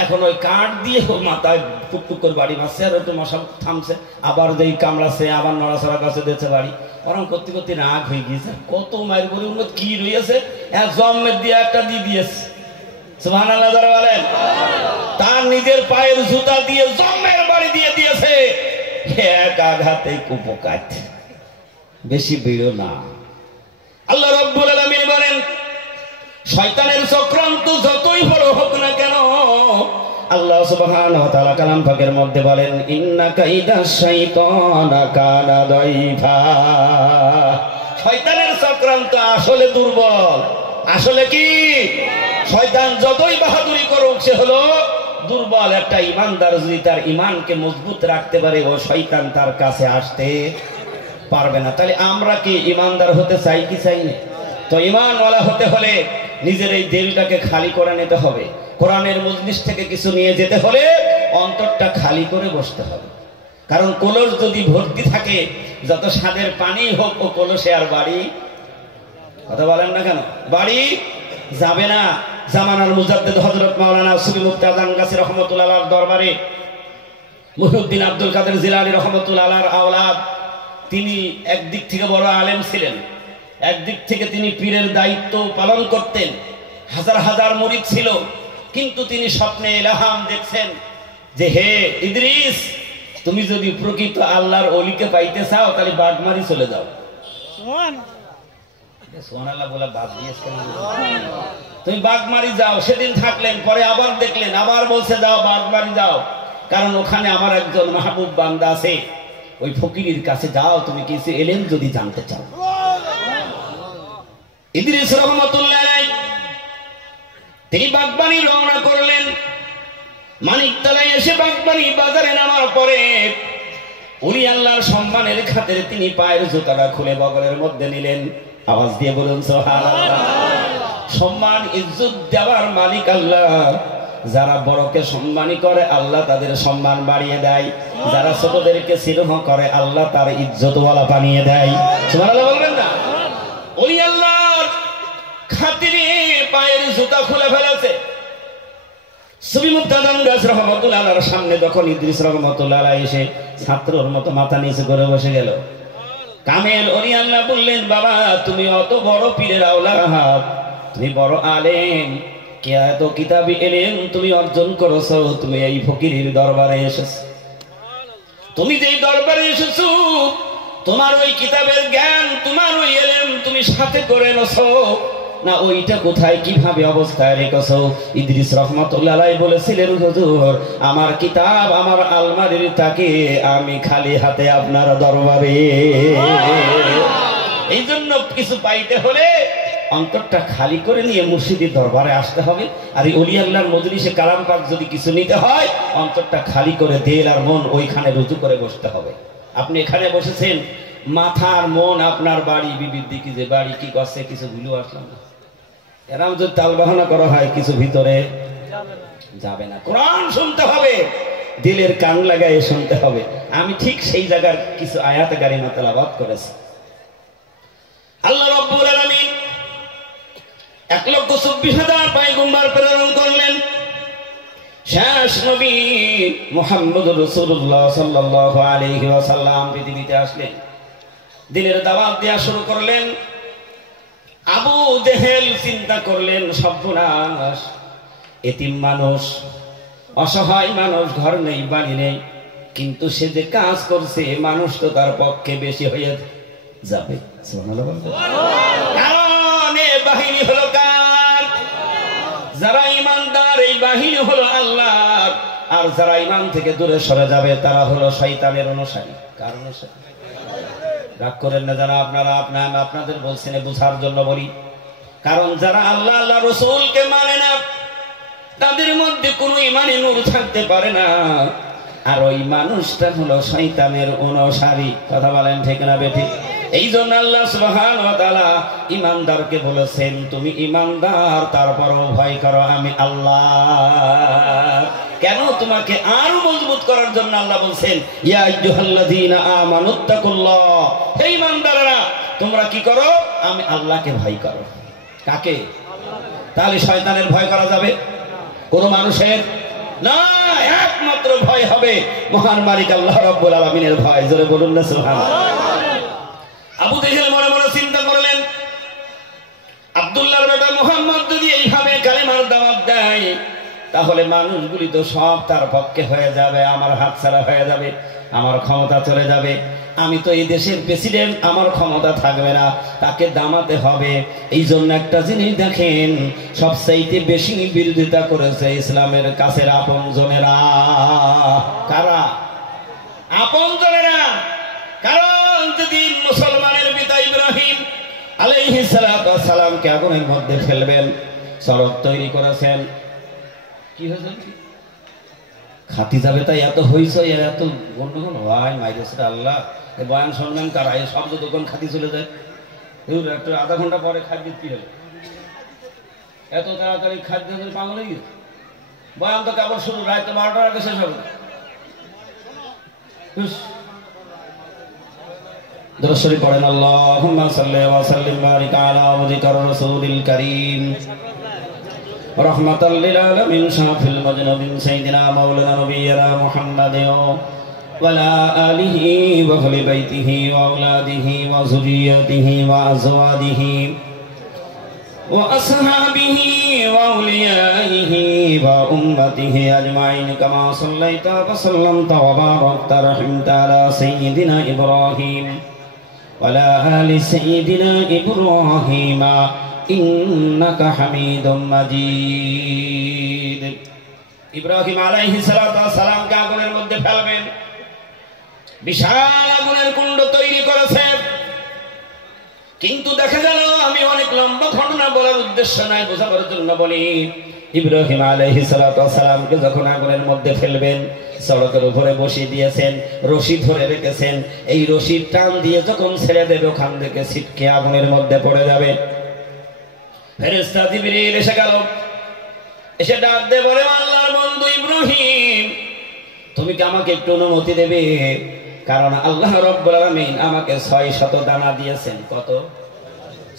এখন ওই কাঠ দিয়ে মাথায় টুকটুক করে বাড়ি মারছে, আর একটু মশা থামছে, আবার যেই কামড়াছে আবার নড়াচড়া কাছে দিয়েছে বাড়ি। ওরকম করতে করতে রাগ হয়ে গিয়েছে, কত মায়ের গরুর মধ্যে কি রয়েছে, এক জন্মের দিয়ে একটা দিয়ে দিয়েছে। সুবহানাল্লাহ যারা বলেন। তার নিজের পায়ের জুতা দিয়ে জন্মের বাড়ি দিয়ে দিয়েছে, এক আঘাতে কুপকাত, বেশি ভিড় না। আল্লাহ রাব্বুল আলামিন বলেন শয়তানের চক্রান্ত যতই বড় হোক না কেন, আল্লাহ সুবহানাহু ওয়া তাআলা কালাম পাকের মধ্যে বলেন ইন্না কাইদাশ শাইতানা কানা দাইফা। শয়তানের চক্রান্ত আসলে দুর্বল। আসলে কি? শয়তান যতই বাহাদুরি করুক সে হলো দুর্বল। একটা ইমানদার যদি তার ইমানকে মজবুত রাখতে পারে, ও শয়তান তার কাছে আসতে পারবে না। তাহলে আমরা কি ইমানদার হতে চাই কি চাই না? তো ইমানওয়ালা হতে হলে নিজের এই দিলটাকে খালি করে নিতে হবে। কোরআনের মজলিস থেকে কিছু নিয়ে যেতে হলে অন্তরটা খালি করে বসতে হবে। কারণ কলস যদি ভর্তি থাকে, যত স্বাদের পানি হোক ও কলসে আর বাড়ি, কথা বলেন না কেন, বাড়ি যাবে না। জামানার মুজাদ্দিদ হযরত মাওলানা সুফি মুফতি আজম গাছী রহমাতুল্লাহ আলাইহির দরবারে মুহিউদ্দিন আব্দুল কাদের জিলানী রহমাতুল্লাহ আলাইহির আওলাদ, তিনি একদিক থেকে বড় আলেম ছিলেন, একদিক থেকে তিনি পীরের দায়িত্ব পালন করতেন, হাজার হাজার মুরিদ ছিল। কিন্তু তিনি স্বপ্নে ইলহাম দেখছেন যে হে ইদ্রিস, তুমি যদি প্রকৃত আল্লাহর ওলিকে পাইতে চাও তাহলে বাগমারি চলে যাও। সুবহানাল্লাহ বলা বাদ দিয়েছ কেন? তুমি বাগমারি যাও। সেদিন থাকলেন, পরে আবার দেখলেন, আবার বলছে যাও বাগমারি যাও, কারণ ওখানে আমার একজন মাহবুব বান্দা আছে, ওই ফকিরের কাছে যাও, তুমি কিছু এলেন যদি জানতে চাও। ইদ্রিস রহমাতুল্লাহ আলাইহি তিনি বাগবাড়ি রওনা করলেন। মানিকতলায় এসে বাগবাড়ি বাজারে নামার পরে উনি আল্লাহর সম্মানের খাতিরে তিনি পায়ের জুতাটা খুলে বগলের মধ্যে নিলেন। আওয়াজ দিয়ে বলুন সুবহানাল্লাহ। সম্মান ইজ্জত দেওয়ার মালিক আল্লাহ। যারা বড়কে সম্মানী করে আল্লাহ তাদের সম্মান বাড়িয়ে দেয়, যারা ছোটদেরকে স্নেহ করে আল্লাহ তার ইজ্জতওয়ালা বানিয়ে দেয়। সুবহানাল্লাহ বলবেন না? ওই আল্লাহর খাতিরে পায়ের জুতা খুলে ফেলেছে। সুবি মুক্তাদান গাছ রহমাতুল্লাহ আলাইহির সামনে যখন ইদ্রিস রহমাতুল্লাহ আলাইহি এসে ছাত্রর মতো মাথা নিচু করে বসে গেল, কামেল ওলি আল্লাহ বললেন, বাবা তুমি অত বড় পীরের আওলাদ, তুমি বড় আলেম, কে এত কিতাবি এলেম তুমি অর্জন করেছো, তুমি এই ফকিরের দরবারে এসেছো। তুমি যে দরবারে এসেছো তোমার ওই কিতাবের জ্ঞান, তোমার ওই এলেম তুমি সাথে করে এনেছো না, ওইটা কোথায় কিভাবে অবস্থায় রেখেছো? ইদ্রিস রহমাতুল্লাহ আলাইহি বলেছিলেন, হুজুর আমার কিতাব আমার আলমারির তাকে আমি খালি হাতে আপনার দরবারে। এই জন্য কিছু পাইতে হলে অন্তরটা খালি করে নিয়ে মুর্শিদের দরবারে আসতে হবে। আর এই ওলি আল্লাহর মজলিসে কালাম পাক যদি কিছু নিতে হয় অন্তরটা খালি করে দিল আর মন ওইখানে রুজু করে বসতে হবে। আপনি এখানে বসেছেন, মাথার মন আপনার বাড়ি, বিবির দিকে যে বাড়ি কি করছে কিছু ভুলেও আসলাম না, এরম যদি তাল বাহানা করা হয় কিছু ভিতরে যাবে না। কোরআন শুনতে হবে, দিলের কান লাগায় শুনতে হবে। আমি ঠিক সেই জায়গার কিছু আয়াত কারিমা তেলাওয়াত করেছি। আল্লাহ রাব্বুল আলামিন 1,24,000 পয়গম্বর প্রেরণ করলেন। শেষ নবী মুহাম্মদুর রাসূলুল্লাহ সাল্লাল্লাহু আলাইহি ওয়াসাল্লাম পৃথিবীতে আসলেন, দিনের দাওয়াত দেওয়া শুরু করলেন। আবু জেহেল চিন্তা করলেন, সর্বনাশ, এতিম মানুষ, অসহায় মানুষ, ঘর নেই বাড়ি নেই, কিন্তু সে যে কাজ করছে মানুষ তো তার পক্ষে বেশি হয়ে যাবে। কারণ এ বাহিনী হলো কার? যারা ইমানদার এই বাহিনী হলো আল্লাহর, আর যারা ইমান থেকে দূরে সরে যাবে তারা হলো শয়তানের অনুসারী। কার অনুসারী? রাগ করেন না যারা আপনারা আপনাদের বলছেন বুঝার জন্য বলি। কারণ যারা আল্লাহ আল্লাহ রসুলকে মানে না তাদের মধ্যে কোনো ইমানে নূর থাকতে পারে না, আর ওই মানুষটা হলো শয়তানের অনুসারী। কথা বলেন ঠিক না বেঠিক? এই জন্য আল্লাহ সুবহানাহু ওয়া তাআলা ইমানদারকে বলেছেন, তুমি ইমানদার তারপরও ভয় করো আমি আল্লাহ। কেন? তোমাকে আরো মজবুত করার জন্য আল্লাহ বলছেন, ইয়া আইয়ুহাল্লাযীনা আমানুত্তাকুল্লাহ, হে ইমানদাররা তোমরা কি করো? আমি আল্লাহকে ভয় করো। কাকে? তাহলে শয়তানের ভয় করা যাবে? কোন মানুষের না, একমাত্র ভয় হবে মহান মালিক আল্লাহ রাব্বুল আলামিনের ভয়। জোরে বলুন না সুবহানাল্লাহ। আবু জেহেল মনে মনে চিন্তা করলেন, আব্দুল্লাহর বেটা মুহাম্মদ যদি এইভাবে কালেমার দাওয়াত দেয় তাহলে মানুষগুলি তো সব তার পক্ষে হয়ে যাবে, আমার হাতছাড়া হয়ে যাবে, আমার ক্ষমতা চলে যাবে। আমি তো এই দেশের প্রেসিডেন্ট, আমার ক্ষমতা থাকবে না, তাকে দামাতে হবে। এই জন্য একটা জিনিস দেখেন, সবচাইতে বেশি বিরোধিতা করেছে ইসলামের কাছের আপনজনেরা। কারা? আপনজনেরা। কারণ যদি মুসলমানের পিতা ইব্রাহিম আলাইহিস সালাতু ওয়াস সালামকে আগুনের মধ্যে ফেলবেন, সড়ক তৈরি করেছেন, কি হয়েছে? খাতি যাবে, তাই এত হইছে, এত গন্ডগোল হয় মাইরেছে। আল্লাহ বয়ান শুনবেন কারা? এই শব্দ দোকান খাতি চলে যায়, একটু আধা ঘন্টা পরে খাদ্য কি হলো? এত তাড়াতাড়ি খাদ্য পাগল হয়ে গেছে। বয়ান তো কেবল শুরু, রাত 12টার আগে শেষ হবে। দরুদ পড়েন, আল্লাহুম্মা সাল্লি ওয়া সাল্লিম বারিক আলা ওয়াজহিকা রাসূলিল কারীম রহমাতাল লিল আলামিন শাফিল মুজনাবিন সাইয়্যিদিনা মাওলানা নবিয়্যিনা মুহাম্মাদিন ওয়া আলা আলিহি ওয়া আহলি বাইতিহি ওয়া আওলাদিহি ওয়া যুররিয়াতিহি ওয়া আজওয়াজিহি ওয়া আসহাবিহি ওয়া আউলিয়াইহি ওয়া উম্মতিহি আজমাইন কামা সাল্লাইতা ওয়া সাল্লামতা ওয়া বারাকতা রাহিমতা আলা সাইয়্যিদিনা ইব্রাহিম ওয়া আলা আলি সাইয়্যিদিনা ইব্রাহিম ইন্নাকা হামিদুম মাজিদ। ইব্রাহিম আলাইহিস সালাতু ওয়াস সালামকে আগুনের মধ্যে ফেলবেন, বিশাল আগুনের কুণ্ড তৈরি করেছেন। কিন্তু দেখা গেল, আমি অনেক লম্বা ঘটনা বলার উদ্দেশ্য নাই, বোঝাবার জন্য বলি, ইব্রাহিম আলাইহিস সালাতু ওয়াস সালামকে যখন আগুনের মধ্যে ফেলবেন সড়কের উপরে বসিয়ে দিয়েছেন, রশি ধরে রেখেছেন। এই রশির টান দিয়ে যখন ছেড়ে দেবে ওখান থেকে ছিটকে আগুনের মধ্যে পড়ে যাবে। ফেরেশতা জিবরিল এসে গেল, এসে ডাক দিয়ে বলে, আল্লাহর বন্ধু ইব্রাহিম, তুমি কি আমাকে একটু অনুমতি দেবে? কারণ আল্লাহ রাব্বুল আলামিন আমাকে 600 দানা দিয়েছেন। কত?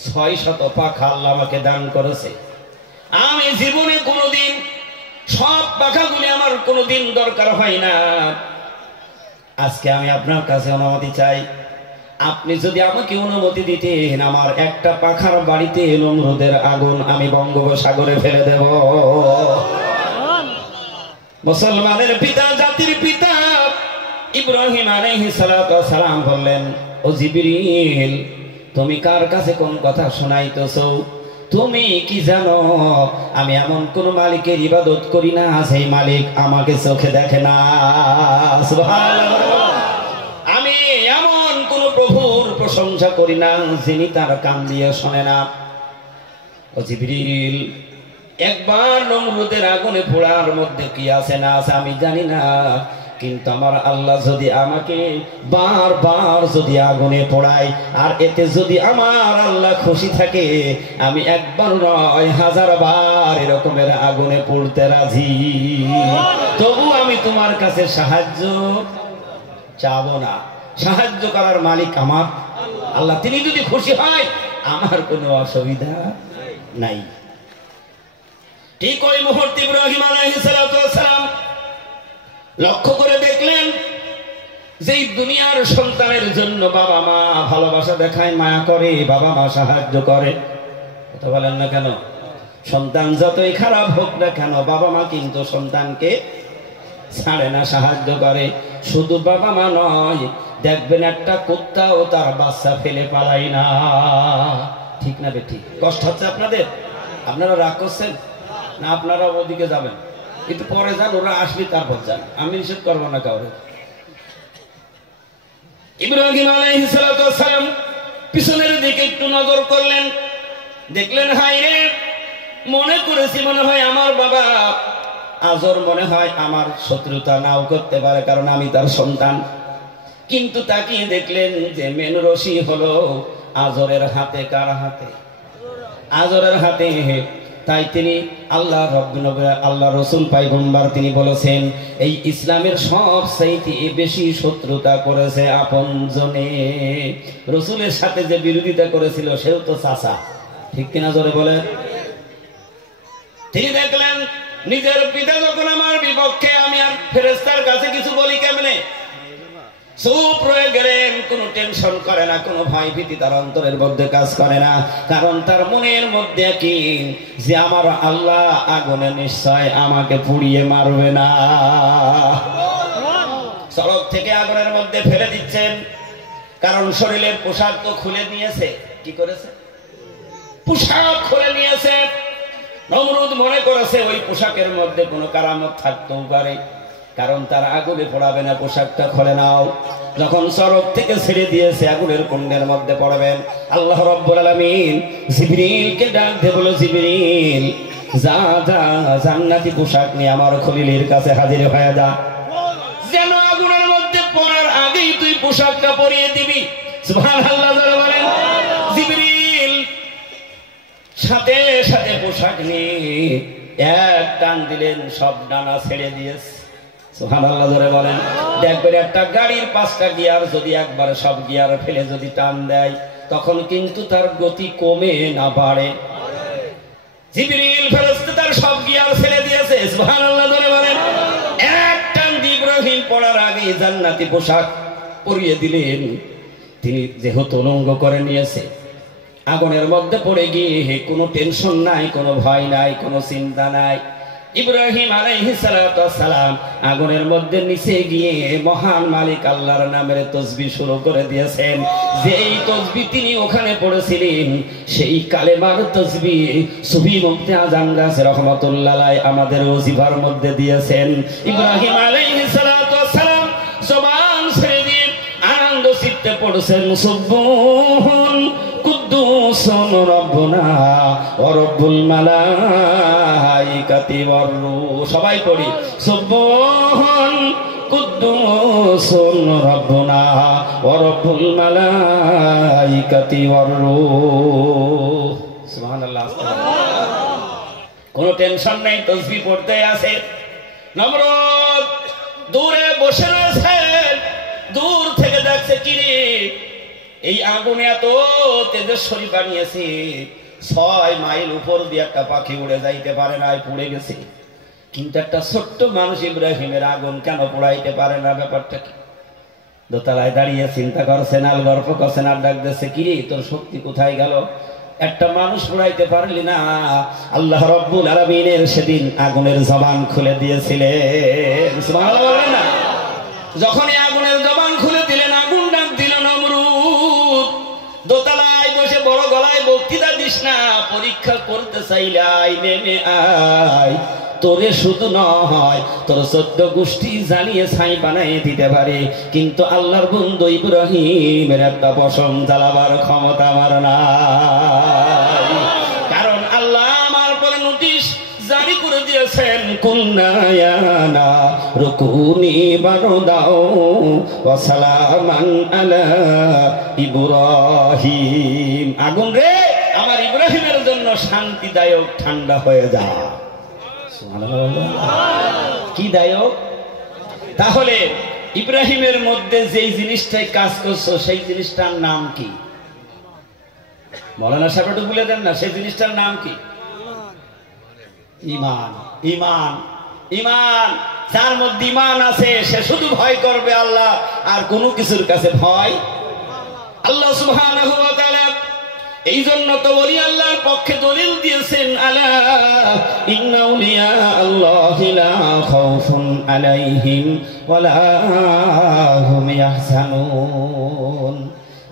600 পাখা আল্লাহ আমাকে দান করেছে। আমি জীবনে কোনোদিন সব পাখাগুলি আমার কোনোদিন দরকার হয় না। আজকে আমি আপনার কাছে অনুমতি চাই। আপনি যদি আমাকে অনুমতি দিতেন, আমার একটা পাখার বাড়িতে নমরুদের আগুন আমি বঙ্গোপসাগরে ফেলে দেব। মুসলমানের পিতা, জাতির পিতা ইব্রাহিম আলাইহিস সালাতু ওয়াস সালাম বললেন, ও জিবরিল, তুমি কার কাছে কোন কথা শোনাইতেছো? তুমি কি জানো আমি এমন কোন মালিকের ইবাদত করি না সেই মালিক আমাকে চোখে দেখে না? সুবহানাল্লাহ। আমি এমন কোন প্রভুর প্রশংসা করি না যিনি তার কান দিয়ে শোনে না। ও জিবরিল, একবার নমরুদের আগুনে পোড়ার মধ্যে কি আছে না আছে আমি জানি না, কিন্তু আমার আল্লাহ যদি আমাকে বারবার যদি আগুনে পোড়ায় আর এতে যদি আমার আল্লাহ খুশি থাকে, আমি একবার নয় 1000 বার এরকমের আগুনে পড়তে রাজি। তবু আমি তোমার কাছে সাহায্য চাবো না। সাহায্য করার মালিক আমার আল্লাহ, তিনি যদি খুশি হয় আমার কোনো অসুবিধা নাই। ঠিক ওই মুহূর্তে ইব্রাহিম আলাইহিস সালাতু ওয়াস সালাম লক্ষ্য করে দেখলেন যে দুনিয়ার সন্তানের জন্য বাবা মা ভালোবাসা দেখায়, মায়া করে, বাবা মা সাহায্য করে। কথা বলেন না কেন? সন্তান যতই খারাপ হোক না কেন বাবা মা কিন্তু সন্তানকে ছাড়ে না, সাহায্য করে। শুধু বাবা মা নয়, দেখবেন একটা কুত্তাও তার বাচ্চা ফেলে পালায় না। ঠিক না বেঠিক? কষ্ট হচ্ছে আপনাদের? আপনারা রাগ করছেন না? আপনারা ওদিকে যাবেন, একটু পরে যান, ওরা আসলে তারপর যান, আমি নিষেধ করবো না কাউরে। ইব্রাহিম আলাইহিস সালাতু ওয়াস সালাম পিছনের দিকে একটু নজর করলেন, দেখলেন হায় রে, মনে করেছি মনে হয় আমার বাবা আজর মনে হয় আমার শত্রুতা নাও করতে পারে, কারণ আমি তার সন্তান। কিন্তু তাকিয়ে দেখলেন যে মেন রশি হলো আজরের হাতে। কার হাতে? আজরের হাতে। তাই তিনি আল্লাহ আল্লাহ রসুল পয়গম্বর তিনি বলেছেন, এই ইসলামের সবচাইতে বেশি শত্রুতা করেছে আপনজনে। রসুলের সাথে যে বিরোধিতা করেছিল সেও তো চাচা। ঠিক কিনা জোরে বলে? তিনি দেখলেন নিজের পিতা যখন আমার বিপক্ষে, আমি আর ফেরেশতার কাছে কিছু বলি কেমনে? চুপ রয়ে গেলেন, কোনো টেনশন করে না, কোনো ভয় ভীতি তার অন্তরের মধ্যে কাজ করে না। কারণ তার মনের মধ্যে কি যে আমার আল্লাহ আগুনে নিশ্চয় আমাকে পুড়িয়ে মারবে না। সড়ক থেকে আগুনের মধ্যে ফেলে দিচ্ছেন, কারণ শরীরের পোশাক তো খুলে নিয়েছে। কি করেছে? পোশাক খুলে নিয়েছে। নমরুদ মনে করেছে ওই পোশাকের মধ্যে কোনো কারামত থাকতেও পারে, কারণ তার আগুনে পড়াবে না, পোশাকটা খুলে নাও। যখন সড়ক থেকে ছেড়ে দিয়েছে আগুনের কুণ্ডের মধ্যে পড়বেন, আল্লাহ রাব্বুল আলামিন জিবরিলকে ডাক দিয়ে বলল, জিবরিল যা যা জান্নাতি পোশাক নিয়ে আমার খলিলের কাছে হাজির হয়ে যা, যেন আগুনের মধ্যে পড়ার আগেই তুই পোশাকটা পরিয়ে দিবি। সুবহানাল্লাহ বলেন। জিবরিল সাথে সাথে পোশাক নিয়ে এক টান দিলেন, সব ডানা ছেড়ে দিয়েছে। সুবহানাল্লাহ জোরে বলেন। দেখবেন একটা গাড়ির 5টা গিয়ার যদি একবার সব গিয়ার ফেলে যদি টান দেয়, তখন কিন্তু তার গতি কমে না বাড়ে। জিবরিল ফেরেশতা তার সব গিয়ার ফেলে দিয়েছে। সুবহানাল্লাহ জোরে বলেন। এক টান দিয়ে ইব্রাহিম পড়ার আগে জান্নাতি পোশাক পরিয়ে দিলেন। তিনি যেহেতু উলঙ্গ করে নিয়েছে, আগুনের মধ্যে পড়ে গিয়ে কোনো টেনশন নাই, কোনো ভয় নাই, কোনো চিন্তা নাই। ইব্রাহিম আলাইহিস সালাতু ওয়াস সালাম আগুনের মধ্যে নিচে গিয়ে মহান মালিক আল্লাহর নামের তাসবিহ শুরু করে দিয়েছেন। যেই তাসবিহ তিনি ওখানে পড়েছিলেন সেই কালেমার তাসবিহ সুফি মুফতি আজম গাছ রহমাতুল্লাহ আলাইহি আমাদের ওজিফার মধ্যে দিয়েছেন। ইব্রাহিম আলাইহিস সালাতু ওয়াস সালাম জবান ছেড়ে দিয়ে আনন্দ চিত্তে পড়ছেন, কুদ্দুসুন রব্বুনা ওয়া রব্বুল মালাইকা মালাইকাতি ওয়ার রূহ। সবাই পড়ি সুবহান কুদ্দুসুন রাব্বুনা ওয়া রাব্বুল মালাইকাতি ওয়ার রূহ। সুবহানাল্লাহ। কোনো টেনশন নেই, তাসবিহ পড়তে আছে। নমরুদ দূরে বসে রয়েছে, দূর থেকে দেখছে কিরে এই আগুনে এত তেজস্বরী বানিয়েছে, 6 মাইল উপর দিয়ে একটা পাখি উড়ে যাইতে পারে না, পুড়ে গেছে। কিন্তু একটা ছোট্ট মানুষ ইব্রাহিমের আগুন কেন পোড়াইতে পারে না? ব্যাপারটা কি? দোতলায় দাঁড়িয়ে চিন্তা করছেন, আর গল্প করছেন, আর ডাক দিচ্ছে কিরে তোর শক্তি কোথায় গেল? একটা মানুষ পোড়াইতে পারলি না। আল্লাহ রাব্বুল আলামিনের সেদিন আগুনের জবান খুলে দিয়েছিলেন। সুবহানাল্লাহ বলেন না? যখনই আগুনের জবান খুলে দিলেন, আগুন ডাক দিল নমরুদ দোতলায় বসে বড় গলায় বক্তৃতা দিস না, পরীক্ষা করতে চাইলে আয়, নেমে আয়। তোরে শুধু নয়, তোর 14 গোষ্ঠী জ্বালিয়ে ছাই বানাই দিতে পারে, কিন্তু আল্লাহর বন্ধু ইব্রাহিমের একটা পশম জ্বালাবার ক্ষমতা আমার নাই। কারণ আল্লাহ আমার পরে নোটিশ জারি করে দিয়েছেন, কুন্নায়ানা রুকুনি বারদাও ওয়া সালামান আলা ইব্রাহিম। আগুন রে, আমার ইব্রাহিমের জন্য শান্তিদায়ক ঠান্ডা হয়ে যা। কি দায়ক? তাহলে ইব্রাহিমের মধ্যে যেই জিনিসটাই কাজ করছো সেই জিনিসটার নাম কি? মৌলানা সাহেব একটু বলে দেন না, সেই জিনিসটার নাম কি? ঈমান। ঈমান, ঈমান। যার মধ্যে ঈমান আছে সে শুধু ভয় করবে আল্লাহ, আর কোনো কিছুর কাছে ভয় আল্লাহ সুবহানাহু ওয়া তাআলা। এই জন্য তো ওলি আল্লাহর পক্ষে দলিল দিয়েছেন, আলা ইন্না আউলিয়া আল্লাহি লা খাউফুন আলাইহিম ওয়া লা হুম ইয়াহজানুন।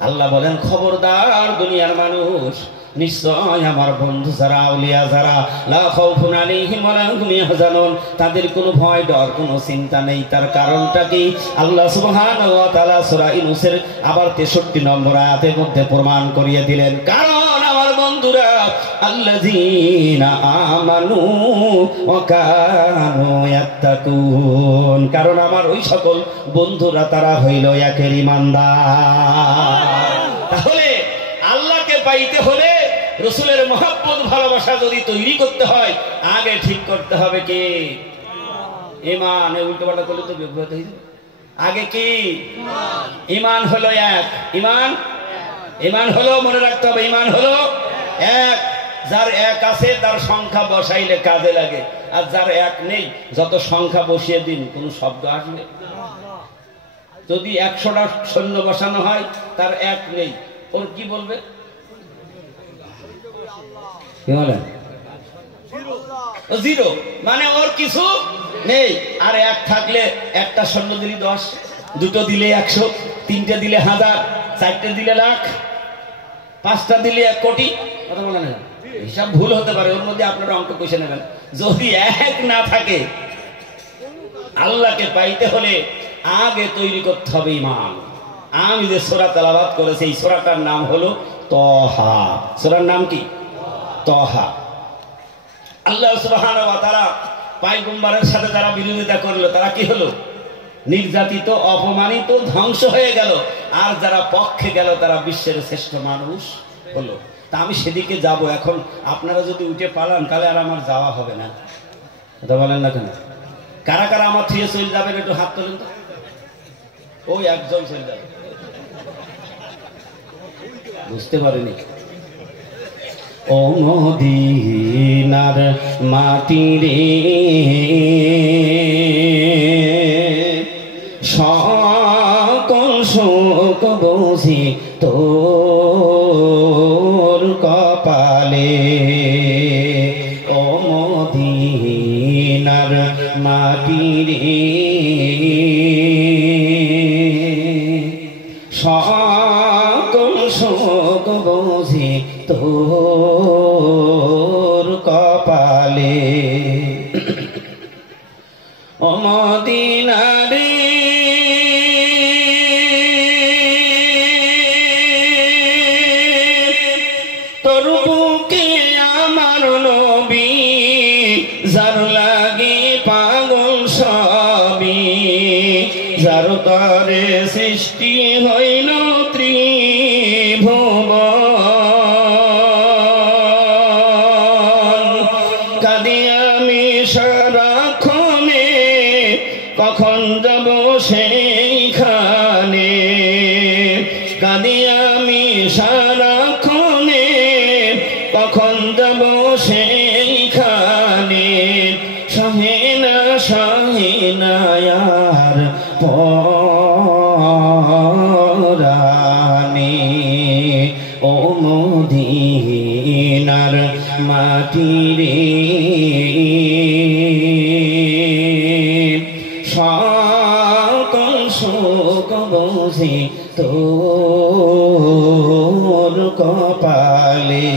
আল্লাহ বলেন খবরদার দুনিয়ার মানুষ, নিশ্চয় আমার বন্ধু যারা, আউলিয়া যারা, লা খাউফুন আলাইহিম ওয়া লা হুম ইয়াহজানুন, তাদের কোনো ভয় ডর কোনো চিন্তা নেই। তার কারণটা কি? আল্লাহ সুবহানাহু ওয়া তাআলা সূরা ইউনূসের আবার 63 নম্বর আয়াতের মধ্যে প্রমাণ করিয়ে দিলেন। কারণ আমার বন্ধুরা আল্লাযীনা আমানু ওয়া কানু ইয়াত্তাকুন, কারণ আমার ওই সকল বন্ধুরা তারা হইল একের ঈমানদার। তাহলে আল্লাহকে পাইতে হলে, রাসূলের মহব্বত ভালোবাসা যদি তৈরি করতে হয়, আগে ঠিক করতে হবে কি? ঈমান। উল্টো পাল্টা করলে তো বিভ্রাট হয়ে যাবে। আগে কি? ঈমান হলো এক। ঈমান, ঈমান হলো, মনে রাখতে হবে, ঈমান হলো এক। যার এক আছে তার সংখ্যা বসাইলে কাজে লাগে, আর যার এক নেই যত সংখ্যা বসিয়ে দিন কোনো শব্দ আসবে? যদি 100টা সৈন্য বসানো হয়, তার এক নেই, ওর কি বলবে? জিরো, মানে ওর কিছু নেই। আর এক থাকলে একটা সৈন্য দিলে 10, 2টো দিলে 100, 3টে দিলে 1000, 4টে দিলে লাখ, 5টা দিলে 1 কোটি। কথা বলে না, হিসাব ভুল হতে পারে, ওর মধ্যে আপনারা অঙ্ক কষে নেবেন। যদি এক না থাকে, আল্লাহকে পাইতে হলে আগে তৈরি করতে হবে ঈমান। আমি যে সূরা তেলাওয়াত করেছি, এই সূরাটার নাম হলো তহা। সূরার নাম কি? তহা। আল্লাহ সুবহানাহু ওয়া তাআলা পয়গম্বরের সাথে যারা বিরোধিতা করলো, তারা কি হলো? নির্যাতিত, অপমানিত, ধ্বংস হয়ে গেল। আর যারা পক্ষে গেল তারা বিশ্বের শ্রেষ্ঠ মানুষ হলো। তা আমি সেদিকে যাব। এখন আপনারা যদি উঠে পালান তাহলে আর আমার যাওয়া হবে না। এটা বলেন না কেন? কারা কারা আমার থেকে চলে যাবেন একটু হাত তোলেন তো। ওই একজন চলে যাবে, বুঝতে পারিনি। ও মদিনার মাটি রে, সকল শোক বুঝি তোর কপালে। ও মদিনার মাটি রে, সকল শোক বুঝি তোর কপালে। ও মদিনা রে, তোর বুকে আমার নবী যার তার তরে সৃষ্টি হইল ত্রিভুবন। কাঁদি আমি সারাক্ষণে, কখন যাব সেইখানে। কাঁদি আমি সারাক্ষণে, কখন যাব সেইখানে। সহেনা সহেনায়ার পরানে, ও মদিনার মাটি রে, সকল শোক বুঝি তোর কপালে।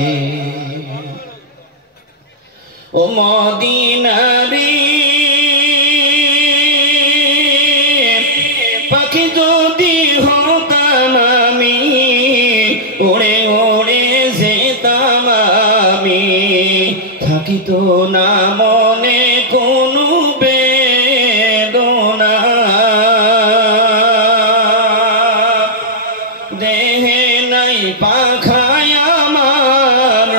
ও মদিনারে পাখি যদি হতাম আমি, ওড়ে ওড়ে যেতাম আমি। থাকিত না মনে কোনো বেদনা, দেহে নাই পাখায় আমার,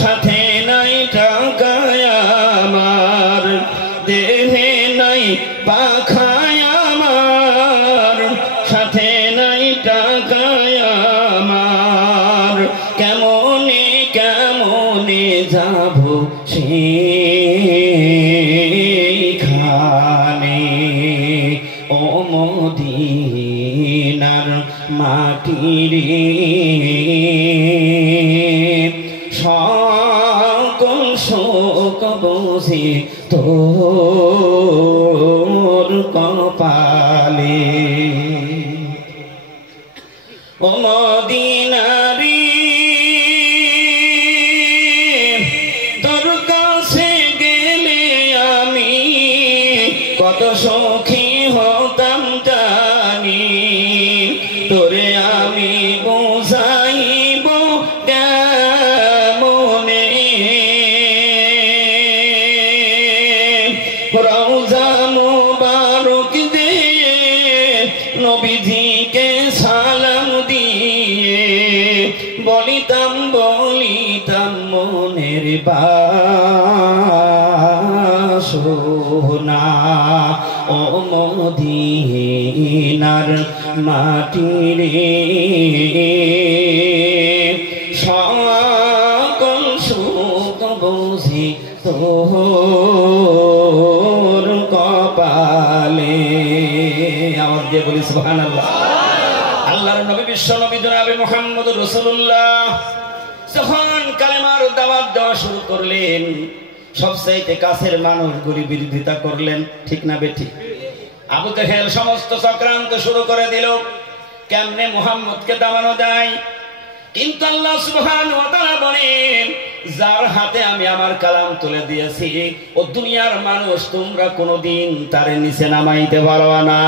সাথে নাই টাকায় আমার। দেহে নাই পাখায় আমার, সাথে নাই টাকায় আমার। কেমনে কেমনে যাব সেইখানে, ও মদিনার মাটি রে, সকল শোক বুঝি তোর কপালে। ও মদিনারে তোর কাছে গেলে আমি কত সখী হতাম জানি। তোরে আমি বুঝাইব কেমনে, রওজা মুবারক দিয়ে নবীজিকে সালাম দিয়ে বলিতাম বলিতাম মনের বাসনা। ও মদিনার মাটি রে, সকল সুখ বুঝি তোর কপালে। আমার দিয়ে বলি সুবহানাল্লাহ। আল্লাহর নবী বিশ্ব নবী জনাবে মুহাম্মদুর রাসূলুল্লাহ যখন কালেমার দাওয়াত দেওয়া শুরু করলেন, সবচাইতে কাছের মানুষগুলি বিরোধিতা করলেন, ঠিক না বেঠিক? আবু জেহেল সমস্ত চক্রান্ত শুরু করে দিল, কেমনে মুহাম্মদকে দামানো যায়। কিন্তু আল্লাহ সুবহানাহু ওয়া তাআলা বলেন, যার হাতে আমি আমার কালাম তুলে দিয়েছি ও দুনিয়ার মানুষ তোমরা কোনোদিন তারে নিচে নামাইতে পারবা না।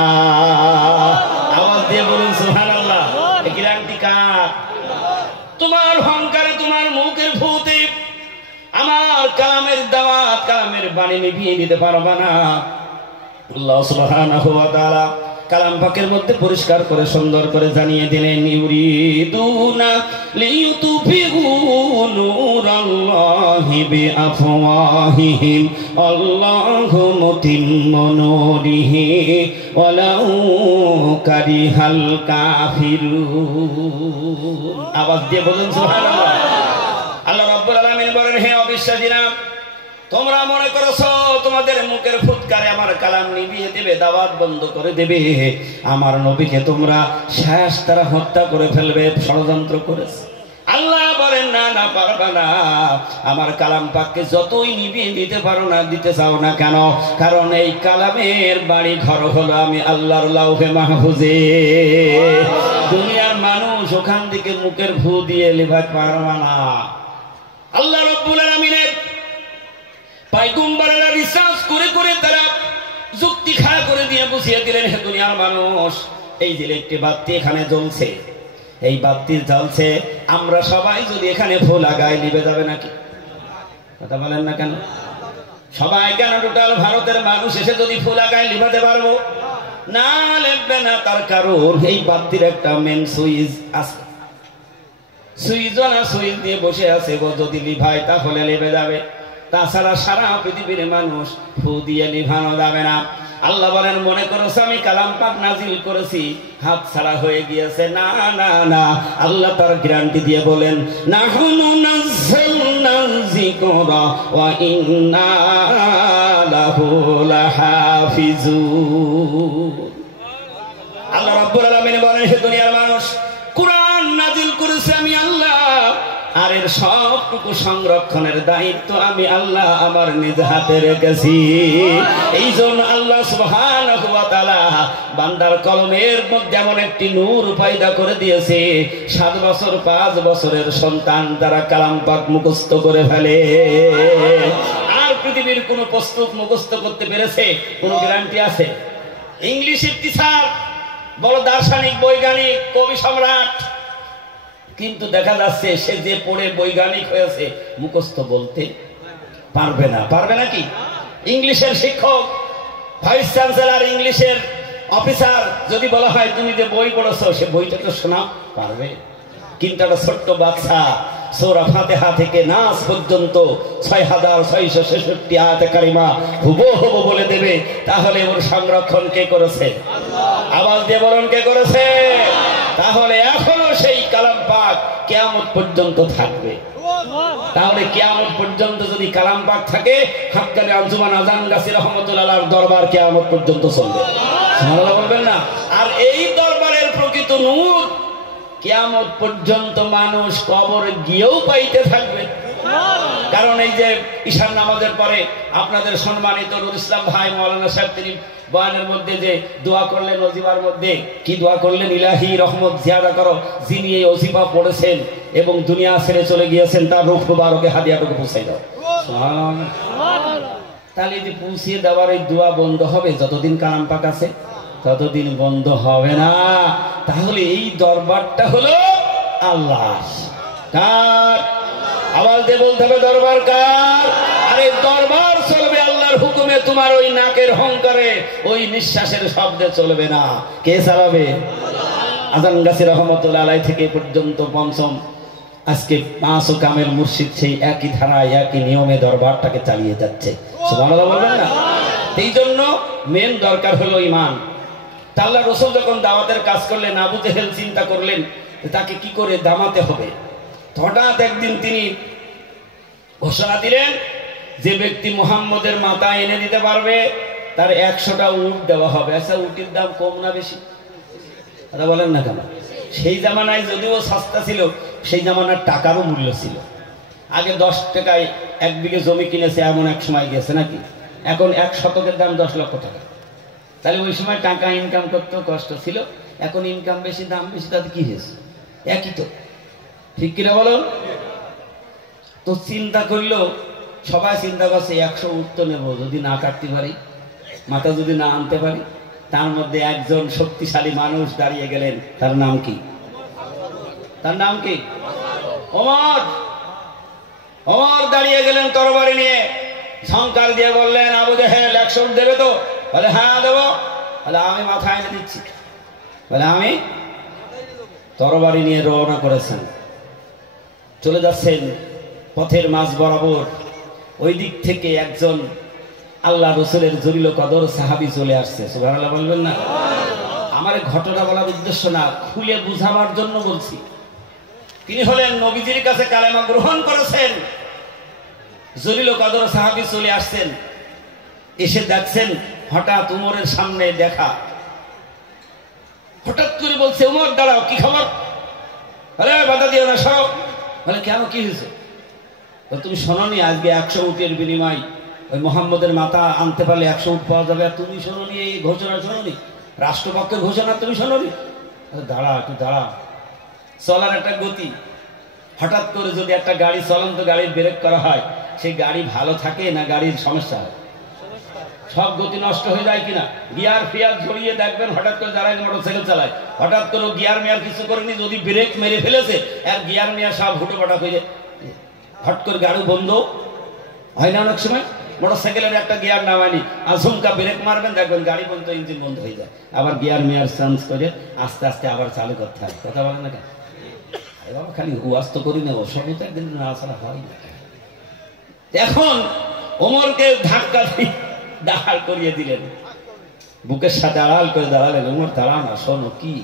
আওয়াজ দিয়ে বলুন সুবহানাল্লাহ। এই গ্যারান্টি কার? তোমার অহংকারে, তোমার মুখের ভূতে আমার কালামের দাওয়াত, কালামের বাণী নিভিয়ে দিতে পারবা না। আল্লাহ সুবহানাহু ওয়া তাআলা কালাম পাকের মধ্যে পরিষ্কার করে সুন্দর করে জানিয়ে দিলেন, ইউরিদুনা লিইউতফিউ নূরাল্লাহি বিআফওয়াহিহিম আল্লাহু মুতিম্মু নূরিহি ওয়ালাউ কারিহাল কাফিরুন। আওয়াজ দিয়ে বলুন সুবহানাল্লাহ। আল্লাহ রাব্বুল আলামিন বলেন, হে অবিশ্বাসীরা, তোমরা মনে করছো তোমাদের মুখের ফুৎকারে আমার কালাম নিভিয়ে দেবে, দাওয়াত বন্ধ করে দেবে, আমার নবীকে তোমরা শেষ তারা হত্যা করে ফেলবে, ষড়যন্ত্র করেছে। আল্লাহ বলেন, না না, পারবা না। আমার কালাম পাককে যতই নিভিয়ে দিতে পারো না, দিতে চাও না কেন? কারণ এই কালামের বাড়ি ঘর হলো আমি আল্লাহর লাউহে মাহফুজে। দুনিয়ার মানুষ ওখান থেকে মুখের ভূ দিয়ে লিভাতে পারবা না। আল্লাহ রাব্বুল আলামিনের পয়গম্বরেরা রিসার্চ করে করে তারা যুক্তি খাড়া করে দিয়ে বুঝিয়ে দিলেন, হে দুনিয়ার মানুষ, এই যে একটি বাতি এখানে জ্বলছে, এই বাতির জ্বলছে, আমরা সবাই যদি এখানে ফুল লাগাই নিভে যাবে নাকি? কথা বলেন না কেন? সবাই কেন টোটাল ভারতের মানুষ এসে যদি ফুল লাগাই নিভাতে পারবো? না লেপবে না, তার কারণ এই বাতির একটা মেন সুইচ আছে, সুইচওয়ালা সুইচ দিয়ে বসে আছে, যদি লিভায় তাহলে লেবে যাবে, তাছাড়া সারা পৃথিবীর মানুষ ফু দিয়ে লিভানো যাবে না। আল্লাহ বলেন মনে করছো আমি কালাম পাক নাজিল করেছি হাত ছাড়া হয়ে গিয়েছে, না না না, আল্লাহ তার গ্যারান্টি দিয়ে বলেন নাহনু নাযালনা যিকরা ওয়া ইন্না লাহু লাহাফিজুন। আল্লাহ রাব্বুল আলামিন বলেন হে দুনিয়ার মানুষ, কুরআন নাজিল করেছে আমি আল্লাহ, আর এর সবটুকু সংরক্ষণের দায়িত্ব আমি আল্লাহ আমার নিজ হাতে রেখেছি। এই জন্য আল্লাহ সুবহানাহু ওয়া তাআলা বান্দার কলমের মধ্যে এমন একটি নূর পয়দা করে দিয়েছে, 7 বছর 5 বছরের সন্তান তারা কালাম পাক মুখস্থ করে ফেলে। আর পৃথিবীর কোন পুস্তক মুখস্থ করতে পেরেছে কোন গ্যারান্টি আছে? ইংলিশের টিচার, বড় দার্শনিক, বৈজ্ঞানিক, কবি সম্রাট, কিন্তু দেখা যাচ্ছে সে যে পড়ে বৈজ্ঞানিক হয়েছে মুখস্থ বলতে পারবে না। পারবে নাকি? ইংলিশের শিক্ষক, ভাইস চ্যান্সেলর, ইংলিশের অফিসার যদি বলা হয় তুমি যে বই পড়েছো সে বইটা তো শোনা পারবে? কিন্তু একটা ছোট্ট বাচ্চা সূরা ফাতিহা থেকে নাস পর্যন্ত 6666 আয়াতে কারিমা হুবহু বলে দেবে, তাহলে ওর সংরক্ষণ কে করেছে? আওয়াজ দিয়ে বলুন কে করেছে? তাহলে এখনো সেই কালাম পাক কিয়ামত পর্যন্ত থাকবে। তাহলে কিয়ামত পর্যন্ত যদি কালাম পাক থাকে, হাক্কানি আঞ্জুমান আজান গাছী রহমাতুল্লাহর দরবার কিয়ামত পর্যন্ত চলবে। সুবহানাল্লাহ বলবেন না? আর এই দরবারের প্রকৃত নূর কিয়ামত পর্যন্ত মানুষ কবর গিয়েও পাইতে থাকবে। কারণ এই যে ঈশার নামাজের পরে আপনাদের সম্মানিত নুরুল ইসলাম ভাই মাওলানা সাহেব তিনি বয়ানের মধ্যে যে দোয়া করলেন, ওজিফার মধ্যে কি দোয়া করলেন? ইলাহি রহমত জিয়াদা করো, যিনি এই ওজিফা পড়েছেন এবং দুনিয়া ছেড়ে চলে গিয়েছেন তার রূহ মুবারকে হাদিয়াটুকু পৌঁছে দাও। সুবহানাল্লাহ। তাহলে যে পৌঁছিয়ে দেওয়ার এই দোয়া বন্ধ হবে যতদিন কালাম পাক আছে, ততদিন বন্ধ হবে না। তাহলে এই দরবারটা হলো আল্লাহ। কার? আওয়াজ দিয়ে বলতে হবে দরবার কার? আরে দরবার চলবে আল্লাহর হুকুমে, তোমার ওই নাকের হংকারে, ওই নিঃশ্বাসের শব্দে চলবে না। কে চালাবে? আজান গাছী রহমতুল্লাহ আলাইহি থেকে পর্যন্ত পঞ্চম, আজকে 5 ও কামেল মুর্শিদ সেই একই ধারায় একই নিয়মে দরবারটাকে চালিয়ে যাচ্ছে। সুবহানাল্লাহ বলবেন না? এই জন্য মেন দরকার হলো ঈমান। আল্লাহ রাসূল যখন দাওয়াতের কাজ করলেন, আবু জেহেল চিন্তা করলেন তাকে কি করে দামাতে হবে। হঠাৎ একদিন তিনি ঘোষণা দিলেন, যে ব্যক্তি মুহাম্মদের মাথা এনে দিতে পারবে তার 100টা উট দেওয়া হবে। আচ্ছা, উটের দাম কম না বেশি? কথা বলেন না কেন? সেই জামানায় যদিও সস্তা ছিল, সেই জামানার টাকারও মূল্য ছিল। আগে 10 টাকায় 1 বিঘে জমি কিনেছে, এমন এক সময় গেছে নাকি? এখন 1 শতকের দাম 10 লক্ষ টাকা। তাহলে ওই সময় টাকা ইনকাম করতেও কষ্ট ছিল, এখন ইনকাম বেশি, দাম বেশি, তাতে কি হয়েছে? একই তো, ঠিক কিনা বলো? তো চিন্তা করলো, সবাই চিন্তা করছে 100 উট তো নেবো, যদি না কাটতে পারি, মাথা যদি না আনতে পারি। তার মধ্যে একজন শক্তিশালী মানুষ দাঁড়িয়ে গেলেন, তার নাম কি? তার নাম কি? ওমর। ওমর দাঁড়িয়ে গেলেন তরবারি নিয়ে, ঝংকার দিয়ে বললেন, আবু জেহেল 100 উট দেবে তো? বলে হ্যাঁ দেবো। বলে আমি মাথা এনে দিচ্ছি। বলে আমি? তরবারি নিয়ে রওনা করেছেন, চলে যাচ্ছেন পথের মাঝ বরাবর। ওই দিক থেকে একজন আল্লাহ রসুলের জলিল কদর সাহাবী চলে আসছে। সুবহানাল্লাহ বলবেন না? আমার ঘটনা বলার উদ্দেশ্য না, খুলে বুঝাবার জন্য বলছি। তিনি হলেন নবীজির কাছে কালেমা গ্রহণ করেছেন, জলিল কদর সাহাবী চলে আসছেন। এসে দেখছেন হঠাৎ উমরের সামনে দেখা, হঠাৎ করে বলছে, উমর দাঁড়াও, কি খবর? বলে বাধা দিও না, সব। বলে কেন, কি হয়েছে? তুমি শোনোনি আজকে 100 উটের বিনিময় ওই মোহাম্মদের মাথা আনতে পারলে 100 উট পাওয়া যাবে? আর তুমি শোনোনি এই ঘোষণা? শোনোনি রাষ্ট্রপক্ষের ঘোষণা? তুমি শোনোনি? দাঁড়া, একটু দাঁড়া। চলার একটা গতি। হঠাৎ করে যদি একটা গাড়ি, চলন্ত গাড়ির ব্রেক করা হয়, সেই গাড়ি ভালো থাকে না গাড়ির সমস্যা হয়? সব গতি নষ্ট হয়ে যায় কিনা? গিয়ার ফিয়ার ঝরিয়ে দেখবেন, হঠাৎ করে যারা মোটরসাইকেল চালায়, হঠাৎ করে গিয়ার মেয়ার কিছু করেনি, যদি ব্রেক মেরে ফেলেছে আর গিয়ার মেয়ার সব হুটো পাটা হয়ে যায়, হট করে গাড়ি বন্ধ হয় না অনেক সময়? মোটরসাইকেলের একটা গিয়ার নামানি আজমকা ব্রেক মারবেন, দেখবেন গাড়ি বন্ধ, ইঞ্জিন বন্ধ হয়ে যায়। আবার গিয়ার মেয়ার চেঞ্জ করে আস্তে আস্তে আবার চালু করতে হয়। কথা বলেন না কেন? বাবা খালি হুয়াজ তো করি না, ওসবই তো একদিন না ছাড়া হয় না। এখন ওমরকে ধাক্কা দিয়ে দাঁড় করিয়ে দিলেন, বুকের সাথে আড়াল করে দাঁড়ালেন। ওমর দাঁড়ান না, শোনো কি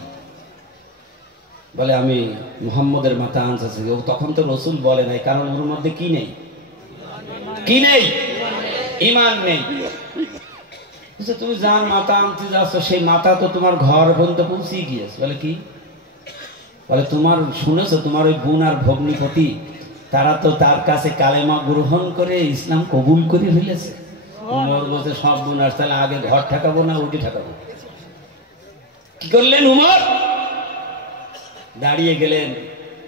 বলে, আমি মুহাম্মদের মাথা আনতেছি। তখন তো রসুল বলে নাই, কারণ ওর মধ্যে কি নেই, কি নেই, ইমান নেই। তুমি যার মাথা আনতে যাচ্ছ সেই মাথা তো তোমার ঘর পর্যন্ত পৌঁছে গিয়েছে। বলে কি? বলে তোমার শুনেছো তোমার ওই বোন আর ভগ্নিপতি তারা তো তার কাছে কালেমা গ্রহণ করে ইসলাম কবুল করে ফেলেছে। উমর বলছে সব বোন আর তাহলে আগে ঘর ঠাকাবো না উঠে ঠাকাবো? কি করলেন উমর? দাঁড়িয়ে গেলেন,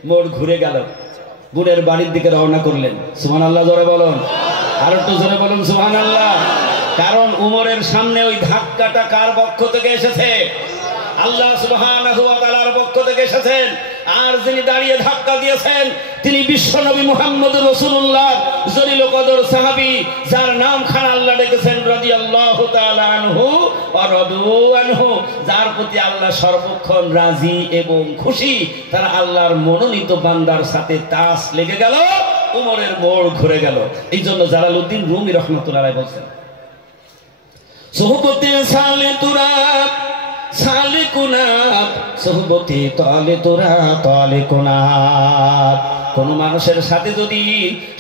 মোড় ঘুরে গেল, বোনের বাড়ির দিকে রওনা করলেন। সুবহানাল্লাহ জোরে বলুন, আর একটু জোরে বলুন সুবহানাল্লাহ। কারণ উমরের সামনে ওই ধাক্কাটা কার পক্ষ থেকে এসেছে? আল্লাহ সুবহানাহু ওয়া তাআলার পক্ষ থেকে এসেছেন। আর যিনি দাঁড়িয়ে ধাক্কা দিয়েছেন তিনি বিশ্বনবী মুহাম্মদ রাসূলুল্লাহ জলিল কদর সাহাবী, যার নাম খান আল্লাহ ডেকেছেন রাদিয়াল্লাহু তাআলা আনহু ওয়া রাদু আনহু, যার প্রতি আল্লাহ সর্বক্ষণ রাজি এবং খুশি। তারা আল্লাহর মনোনীত বান্দার সাথে তাস লেগে গেল, উমরের মোড় ঘুরে গেল। এই জন্য জালালউদ্দিন রুমি রহমাতুল্লাহ আলাইহি বলেন, সোহবতে সালে তুরা সালে কুনাব, সোহবতে তলে তোরা তলে কুনাব। কোন মানুষের সাথে যদি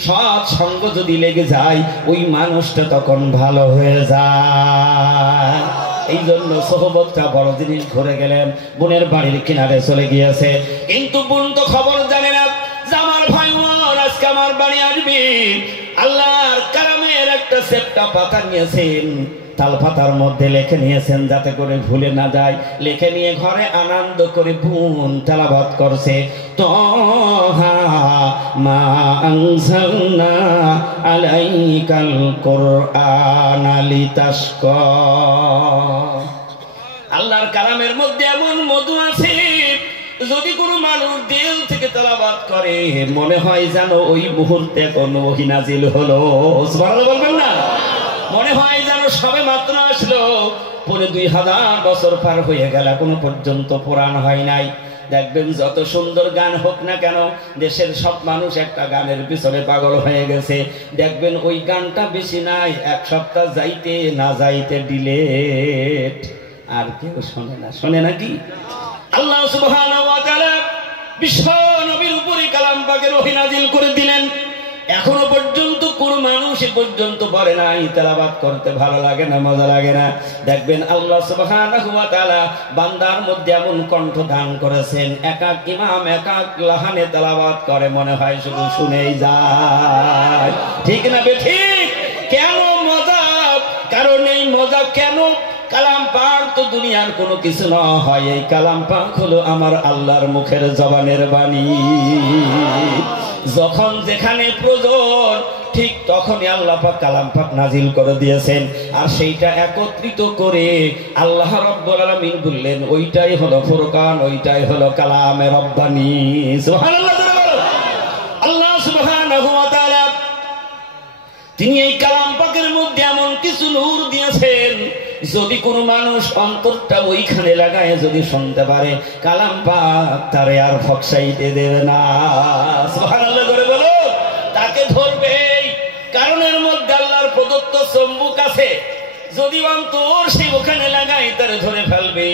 সৎ সঙ্গ যদি লেগে যায় ওই মানুষটা তখন ভালো হয়ে যায়। এই জন্য সোহবতটা বড় জিনিস। ঘুরে গেলেন, বোনের বাড়ির কিনারে চলে গিয়েছে, কিন্তু বোন তো খবর জানে না যে আমার ভাই ওমর আজকে আমার বাড়ি আসবে। আল্লাহর কালামের একটা সেপ্টা পাতা নিয়েছেন, তাল পাতার মধ্যে লিখে নিয়েছেন যাতে করে ভুলে না যায়। লিখে নিয়ে ঘরে আনন্দ করে বোন তেলাওয়াত করছে, তোহা মা আনজালনা আলাইকাল কুরআনা লিতাশকা। আল্লাহর কালামের মধ্যে এমন মধু আছে, যদি কোনো মানুষ দিল থেকে তেলাওয়াত করে মনে হয় যেন ওই মুহূর্তে কোন ওহী নাজিল হলো। সুবহানাল্লাহ বলবেন না? মনে হয় যেন সবে মাত্র আসলো, 2000 বছর পার হয়ে গেল, এখনো পর্যন্ত পুরাণ হয় নাই। দেখবেন যত সুন্দর গান হোক না কেন, দেশের সব মানুষ একটা গানের পিছনে পাগল হয়ে গেছে। দেখবেন ওই গানটা বেশি নাই, এক সপ্তাহ যাইতে না যাইতে ডিলেট, আর কেউ শোনে না। শোনে নাকি? আল্লাহ সুবহানাহু ওয়া তাআলা বিশ্ব নবীর উপরে কালাম পাকের ওহী নাজিল করে দিলেন। এখনো পর্যন্ত কোন মানুষ পর্যন্ত পড়ে নাই, তেলাওয়াত করতে ভালো লাগে না, মজা লাগে না। দেখবেন আল্লাহ সুবহানাহু ওয়া তাআলা বান্দার মধ্যে এমন কণ্ঠ দান করেছেন, এক এক ইমাম এক এক লাহানে তেলাওয়াত করে, মনে হয় শুধু শুনেই যায়। ঠিক না ঠিক? কেন মজা? কারণ এই মজা কেন? কালাম পাক তো দুনিয়ার কোনো কিছু না হয়, এই কালাম পাক হলো আমার আল্লাহর মুখের জবানের বাণী। যখন যেখানে প্রয়োজন ঠিক তখনই আল্লাহ পাক কালাম পাক নাজিল করে দিয়েছেন। আর সেইটা একত্রিত করে আল্লাহ রাব্বুল আলামিন বললেন ওইটাই হলো ফুরকান, ওইটাই হলো কালামে রব্বানি। সুবহানাল্লাহ। আল্লাহ সুবহানাহু ওয়া তাআলা তিনি এই কালাম পাকের মধ্যে এমন কিছু নূর দিয়েছেন, যদি কোনো মানুষ অন্তরটা ওইখানে লাগায় যদি শুনতে পারে, কালাম পাক তারে আর ফকসাইতে দেবে না। সুবহানাল্লাহ করে বলো, তাকে ধরবে। কারণের মধ্যে আল্লাহর প্রদত্ত চুম্বক আছে, যদি অন্তর সে ওখানে লাগায় তারে ধরে ফেলবে।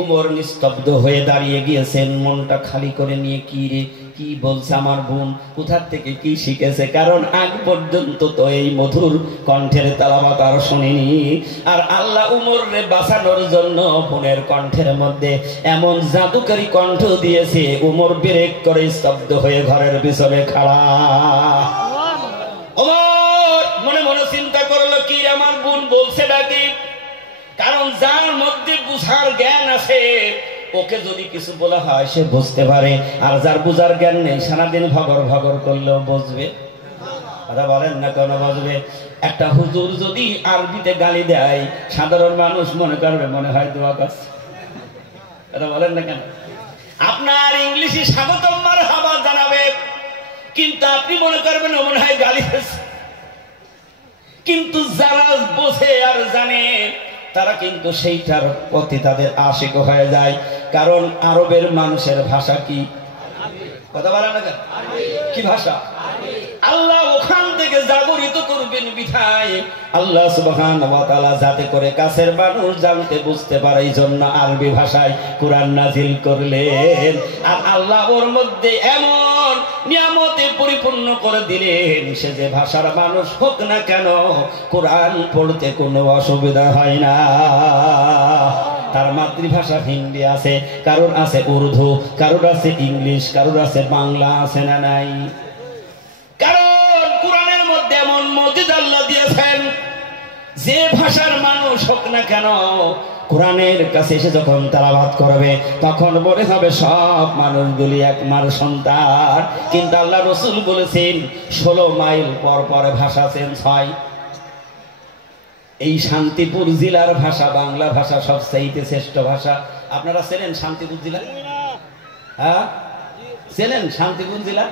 উমর নিস্তব্ধ হয়ে দাঁড়িয়ে গিয়েছেন, মনটা খালি করে নিয়ে, কি রে কি বলছে আমার বোন, কোথা থেকে কি শিখেছে? কারণ আগ পর্যন্ত তো এই মধুর কণ্ঠের তেলাওয়াত আর শুনিনি। আর আল্লাহ উমরে বাঁচানোর জন্য বোনের কণ্ঠের মধ্যে এমন জাদুকারী কণ্ঠ দিয়েছে, উমর ব্রেক করে স্তব্ধ হয়ে ঘরের পিছনে খাড়া। ওমর মনে মনে চিন্তা করলো, কি আমার বোন বলছে নাকি? কারণ যার মধ্যে বুঝার জ্ঞান আছে ওকে যদি কিছু বলা হয় সে বুঝতে পারে, আর যার বুঝার জ্ঞান নেই সারাদিন ভগর ভগর করলেও বুঝবে। কথা বলেন না, কেন বুঝবে? একটা হুজুর যদি আরবিতে গালি দেয় সাধারণ মানুষ মনে করবে মনে হয় দোয়া করছে। কথা বলেন না কেন? আপনার ইংলিশে স্বাগতম মারহাবা জানাবে, কিন্তু আপনি মনে করবেন মনে হয় গালি দিচ্ছে। কিন্তু যারা বোঝে আর জানে তারা কিন্তু সেইটার প্রতি তাদের আশিক হয়ে যায়। কারণ আরবের মানুষের ভাষা কি? কথা বলেন না কেন? কি ভাষা? আল্লাহ ওখান থেকে জাগরিত করবেন বিধায় আল্লাহ সুবহানাহু ওয়া তাআলা যাতে করে কাছের মানুষ জানতে বুঝতে পারে এই জন্য আরবি ভাষায় কোরআন নাজিল করলেন। আর আল্লাহ ওর মধ্যে এমন নিয়ামতে পরিপূর্ণ করে দিলেন সে যে ভাষার মানুষ হোক না কেন কোরআন পড়তে কোনো অসুবিধা হয় না। তার মাতৃভাষা হিন্দি আছে, কারোর আছে উর্দু, কারোর আছে ইংলিশ, কারোর আছে বাংলা, আছে না নাই? কারণ কোরআনের মধ্যে এমন মজিদ আল্লাহ দিয়েছেন যে ভাষার মানুষ হোক না কেন কোরআনের কাছে এসে যখন তেলাওয়াত করবে তখন মনে হবে সব মানুষগুলি এক মার সন্তান। কিন্তু আল্লাহ রাসূল বলেছেন 16 মাইল পর পর ভাষা চেঞ্জ হয়। এই শান্তিপুর জেলার ভাষা বাংলা ভাষা সবচেয়ে শ্রেষ্ঠ ভাষা। আপনারা চেনেন শান্তিপুর জেলা? হ্যাঁ চেনেন শান্তিপুর জেলা?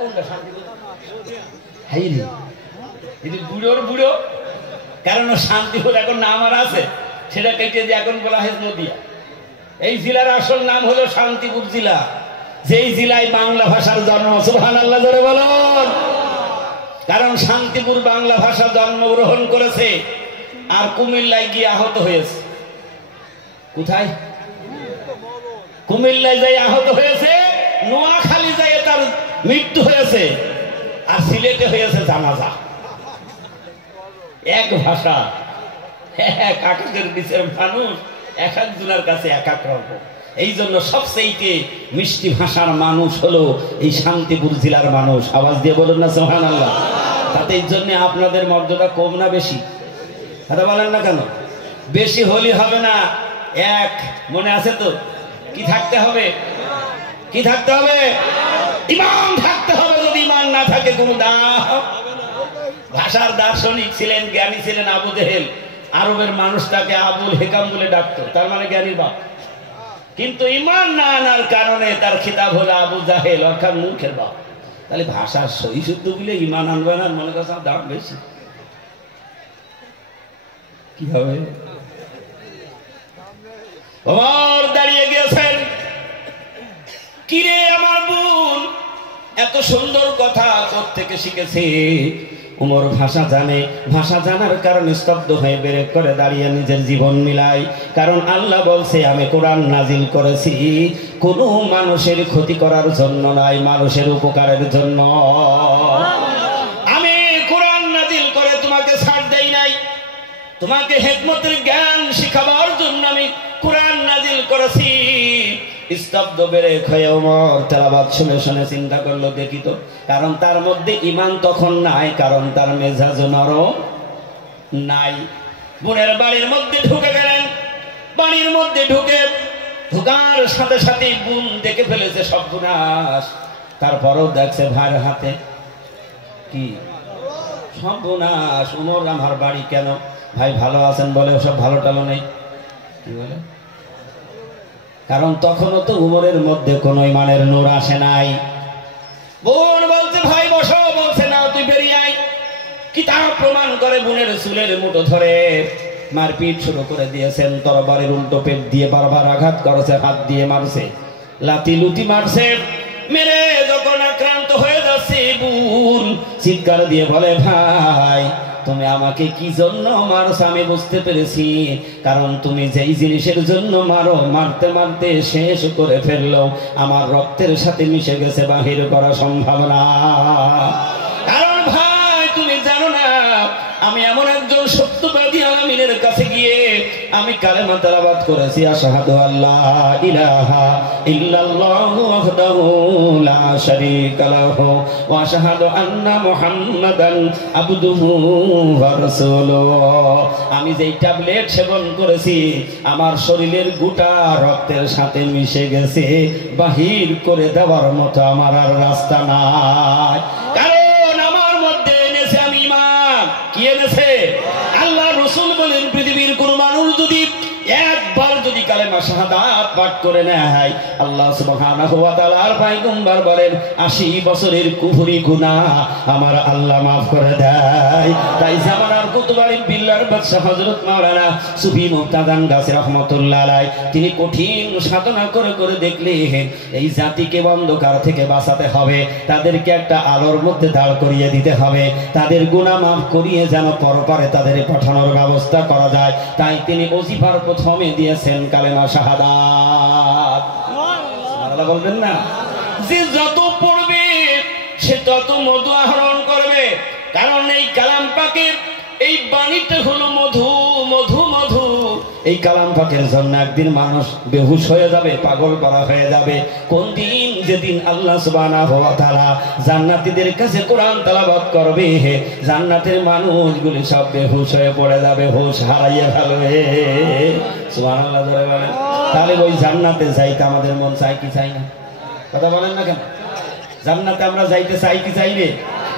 কোনটা শান্তিপুর? বুড়োর বুড়ো, কারণ শান্তিপুর এখন নাম আর আছে, সেটা কেটে দিয়ে এখন বলা হয় নদিয়া। এই জেলার আসল নাম হলো শান্তিপুর জেলা, যেই জেলায় বাংলা ভাষার জন্ম। সুবহানাল্লাহ জোরে বলুন। কারণ শান্তিপুর বাংলা ভাষা জন্মগ্রহণ করেছে আর কুমিল্লায় গিয়ে আহত হয়েছে। কোথায়? কুমিল্লায় যাই আহত হয়েছে, নোয়াখালী যাই তার মৃত্যু হয়েছে, আর সিলেটে হয়েছে জানাজা। এক ভাষা, এক আকাশের নিচের মানুষ, এক একজনের কাছে এক এক রকম। এই জন্য সবচেয়ে মিষ্টি ভাষার মানুষ হলো এই শান্তিপুর জেলার মানুষ। আওয়াজ দিয়ে বলুন না সুবহানাল্লাহ। তাতে এই জন্য আপনাদের মর্যাদা কম না বেশি? কথা বলেন না কেন? বেশি হলি হবে না, এক মনে আছে তো? কি থাকতে হবে? কি থাকতে হবে? ঈমান থাকতে হবে। যদি ঈমান না থাকে কোনো দাম। ভাষার দার্শনিক ছিলেন, জ্ঞানী ছিলেন আবু জেহেল। আরবের মানুষ তাকে আবুল হেকাম বলে ডাকতো, তার মানে জ্ঞানীর বাপ। কিন্তু ঈমান না আনার কারণে তার খিতাব হলো আবু জাহেল, অর্থাৎ মূর্খের বাপ। তাহলে ভাষার সহি শুদ্ধ বলে ঈমান আনবে না, মনে করছে দাম বেশি, কি হবে? ওমর দাঁড়িয়ে গেছেন, কিরে আমার বোন এত সুন্দর কথা কোত্থেকে শিখেছে? উমর ভাষা জানে, ভাষা জানার কারণে স্তব্ধ হয়ে বেরেক করে দাঁড়িয়ে নিজের জীবন মিলাই। কারণ আল্লাহ বলছে আমি কোরআন নাজিল করেছি কোনো মানুষের ক্ষতি করার জন্য নয়, মানুষের উপকারের জন্য। আমি কোরআন নাজিল করে তোমাকে ছাড় দেই নাই, তোমাকে হিকমতের জ্ঞান শিখাবার জন্য আমি কোরআন নাজিল করেছি। স্তব্ধ বেরেক হয়ে ওমর তেলাওয়াত শুনে শুনে চিন্তা করলো দেখি তো, কারণ তার মধ্যে ঈমান তখন নাই, কারণ তার মেজাজ নরম নাই। বোনের বাড়ির মধ্যে ঢুকে গেলেন, বাড়ির মধ্যে ঢুকার সাথে সাথে বোন দেখে ফেলেছে সর্বনাশ। তারপরও দেখছে ভাইয়ের হাতে কি সর্বনাশ। ওমর আমার বাড়ি কেন? ভাই ভালো আছেন বলে, ওসব ভালো টালো নেই। কি বলে? কারণ তখনও তো উমরের মধ্যে কোনো ঈমানের নূর আসে নাই। বোন বলছে ভাই বসো, বলছে না তুই বেরিয়ে আয়। কিতাব প্রমাণ করে বোনের চুলের মুঠো ধরে মারপিট শুরু করে দিয়েছেন। তরবারির উল্টো পেট দিয়ে বারবার আঘাত করেছে, হাত দিয়ে মারছে, লাতি লুটি মারছে। মেরে যখন আক্রান্ত হয়ে যাচ্ছে বোন চিৎকার দিয়ে বলে ভাই তুমি আমাকে কি জন্য মারছো? আমি বুঝতে পেরেছি, কারণ তুমি যেই জিনিসের জন্য মারো মারতে মারতে শেষ করে ফেললো আমার রক্তের সাথে মিশে গেছে, বাহির করা সম্ভব না। কারণ ভাই তুমি জানো না আমি এমন একজন সত্যবাদী আলামিনের কাছে গিয়ে আমি কালেমা তেলাওয়াত করেছি, আশহাদু আল্লা ইলাহা ইল্লাল্লাহু ওয়াহদাহু লা শারীকা লাহু ওয়া আশহাদু আন্না মুহাম্মাদান আবদুহু ওয়া রাসূলুহু। আমি যেই ট্যাবলেট সেবন করেছি আমার শরীরের গোটা রক্তের সাথে মিশে গেছে, বাহির করে দেওয়ার মতো আমার আর রাস্তা নাই। কারণ আমার মধ্যে এনেছে আমি ঈমান। কি এনেছে? আল্লাহ রাসূল বলেন পৃথিবীর কোন মানুষ যদি একবার যদি কালেমা কালেমা শাহাদাত পাঠ করে নেয়, আল্লাহ সুবহানাহু ওয়া তাআলার পয়গম্বর বলেন 80 বছরের কুফরি গুনাহ আমার আল্লাহ মাফ করে দেয়। তাই জামানার কুতুবারি বিল্লার বাদশা হযরত মাওলানা সুফি মুক্তাদান গাছী রাহমাতুল্লাহ আলাইহি তিনি কঠিন সাধনা করে করে দেখলেন এই জাতিকে অন্ধকার থেকে বাঁচাতে হবে, তাদেরকে একটা আলোর মধ্যে দাঁড় করিয়ে দিতে হবে, তাদের গুনাহ মাফ করিয়ে যেন পরপারে তাদের পাঠানোর ব্যবস্থা করা যায়। তাই তিনি ওজিফার প্রথমে দিয়েছেন কালেমা শাহাদাত। সুবহানাল্লাহ বলবেন না? যে যত পড়বে সে তত মধু আহরণ করবে, কারণ এই কালাম পাকের এই বাণীটা হলো মধু মধু মধু। এই কালাম পাকের জন্য একদিন মানুষ বেহুশ হয়ে যাবে, পাগল করা হয়ে যাবে। কোন দিন? যেদিন আল্লাহ সুবহানাহু ওয়া তাআলা জান্নাতীদের কাছে কোরআন তেলাওয়াত করবে, জান্নাতের মানুষগুলি সব বেহুশ হয়ে পড়ে যাবে, হুঁশ হারাইয়ে ফেলবে। সুবহানাল্লাহ ধরে বলেন। তাহলে ওই জান্নাতে যাইতে আমাদের মন চাই কি চাই না? কথা বলেন না কেন? জান্নাতে আমরা যাইতে চাই কি চাই রে?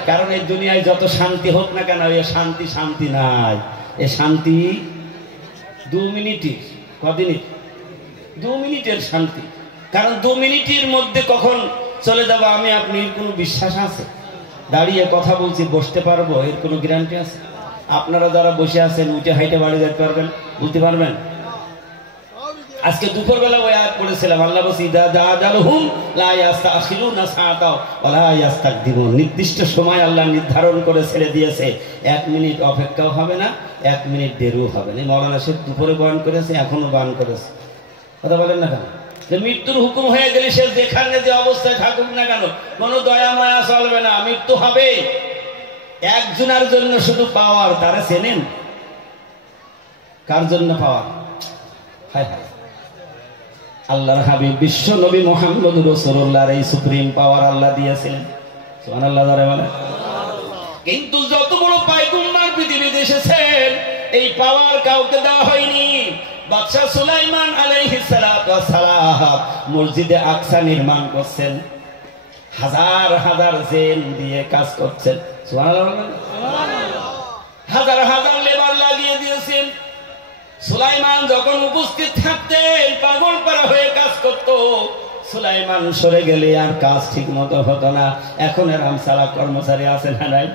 কারণ এই দুনিয়ায় যত শান্তি হোক না কেন, এ শান্তি শান্তি নাই। এ শান্তি 2 মিনিটের, কদিনের 2 মিনিটের শান্তি। কারণ 2 মিনিটের মধ্যে কখন চলে যাবো আমি আপনি এর কোনো বিশ্বাস আছে? দাঁড়িয়ে কথা বলছি, বসতে পারবো এর কোনো গ্যারান্টি আছে? আপনারা যারা বসে আছেন উঠে হাইটে বাড়ি যেতে পারবেন, বলতে পারবেন? আজকে দুপুরবেলা ওই আয়াত পড়েছিলাম, আল্লাহ বলছে ইদা জাআজালহুম লা ইস্তাখিরুনা সাআতাও ওয়া লা ইস্তাকদিমুন। নির্দিষ্ট সময় আল্লাহ নির্ধারণ করে ছেড়ে দিয়েছে, 1 মিনিট অপেক্ষাও হবে না, 1 মিনিট দেরিও হবে না। মাওলানা শেখ দুপুরে বয়ান করেছে, এখনো বয়ান করেছে। কথা বলেন না কেন? যে মৃত্যুর হুকুম হয়ে গেলে সে যেখানে যে অবস্থায় থাকুক না কেন কোনো দয়া মায়া চলবে না, মৃত্যু হবে। একজনের জন্য শুধু পাওয়ার, তারা চেনেন? কার জন্য পাওয়ার? হায় হায়, আল্লাহর হাবিব বিশ্ব নবী মুহাম্মদ রাসূলুল্লাহর এই সুপ্রিম পাওয়ার আল্লাহ দিয়েছিলেন। সুবহানাল্লাহ ধরে বলে। কিন্তু যত বড় পয়গম্বর পৃথিবীতে এসেছেন এই পাওয়ার কাউকে দেওয়া হয়নি। বাদশা সুলাইমান আলাইহিস সালাতু ওয়াস সালাম মসজিদে আকসা নির্মাণ করছেন, হাজার হাজার জেন দিয়ে কাজ করছেন। সুবহানাল্লাহ, হাজার হাজার লেবার লাগিয়ে দিয়েছেন। সুলাইমান যখন উপস্থিত থাকতেন পাগল পারা হয়ে কাজ করত। সুলাইমান সরে গেলে আর কাজ ঠিক মতো হতো না। এখন এরকম সারা কর্মচারী আছে না নাই?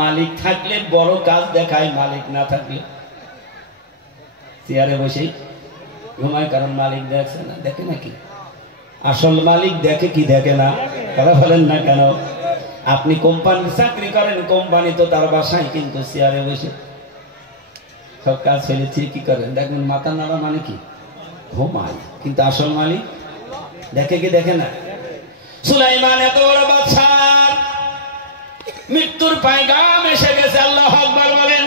মালিক থাকলে বড় কাজ দেখায়, মালিক না থাকলে চেয়ারে বসেই ঘুমায়। কারণ মালিক দেখছে না, দেখে নাকি? আসল মালিক দেখে কি দেখে না? কথা বলেন না কেন? আপনি কোম্পানির চাকরি করেন, কোম্পানি তো তার বাসায়, কিন্তু চেয়ারে বসে সব কাজ ফেলেছি কি করেন? দেখবেন মাথা নাড়া মানে কি? ঘুমায়। কিন্তু আসল মালিক দেখে কি দেখে না? সুলাইমান এত বড় বাদশা, মৃত্যুর পয়গাম এসে গেছে। আল্লাহু আকবার বলেন।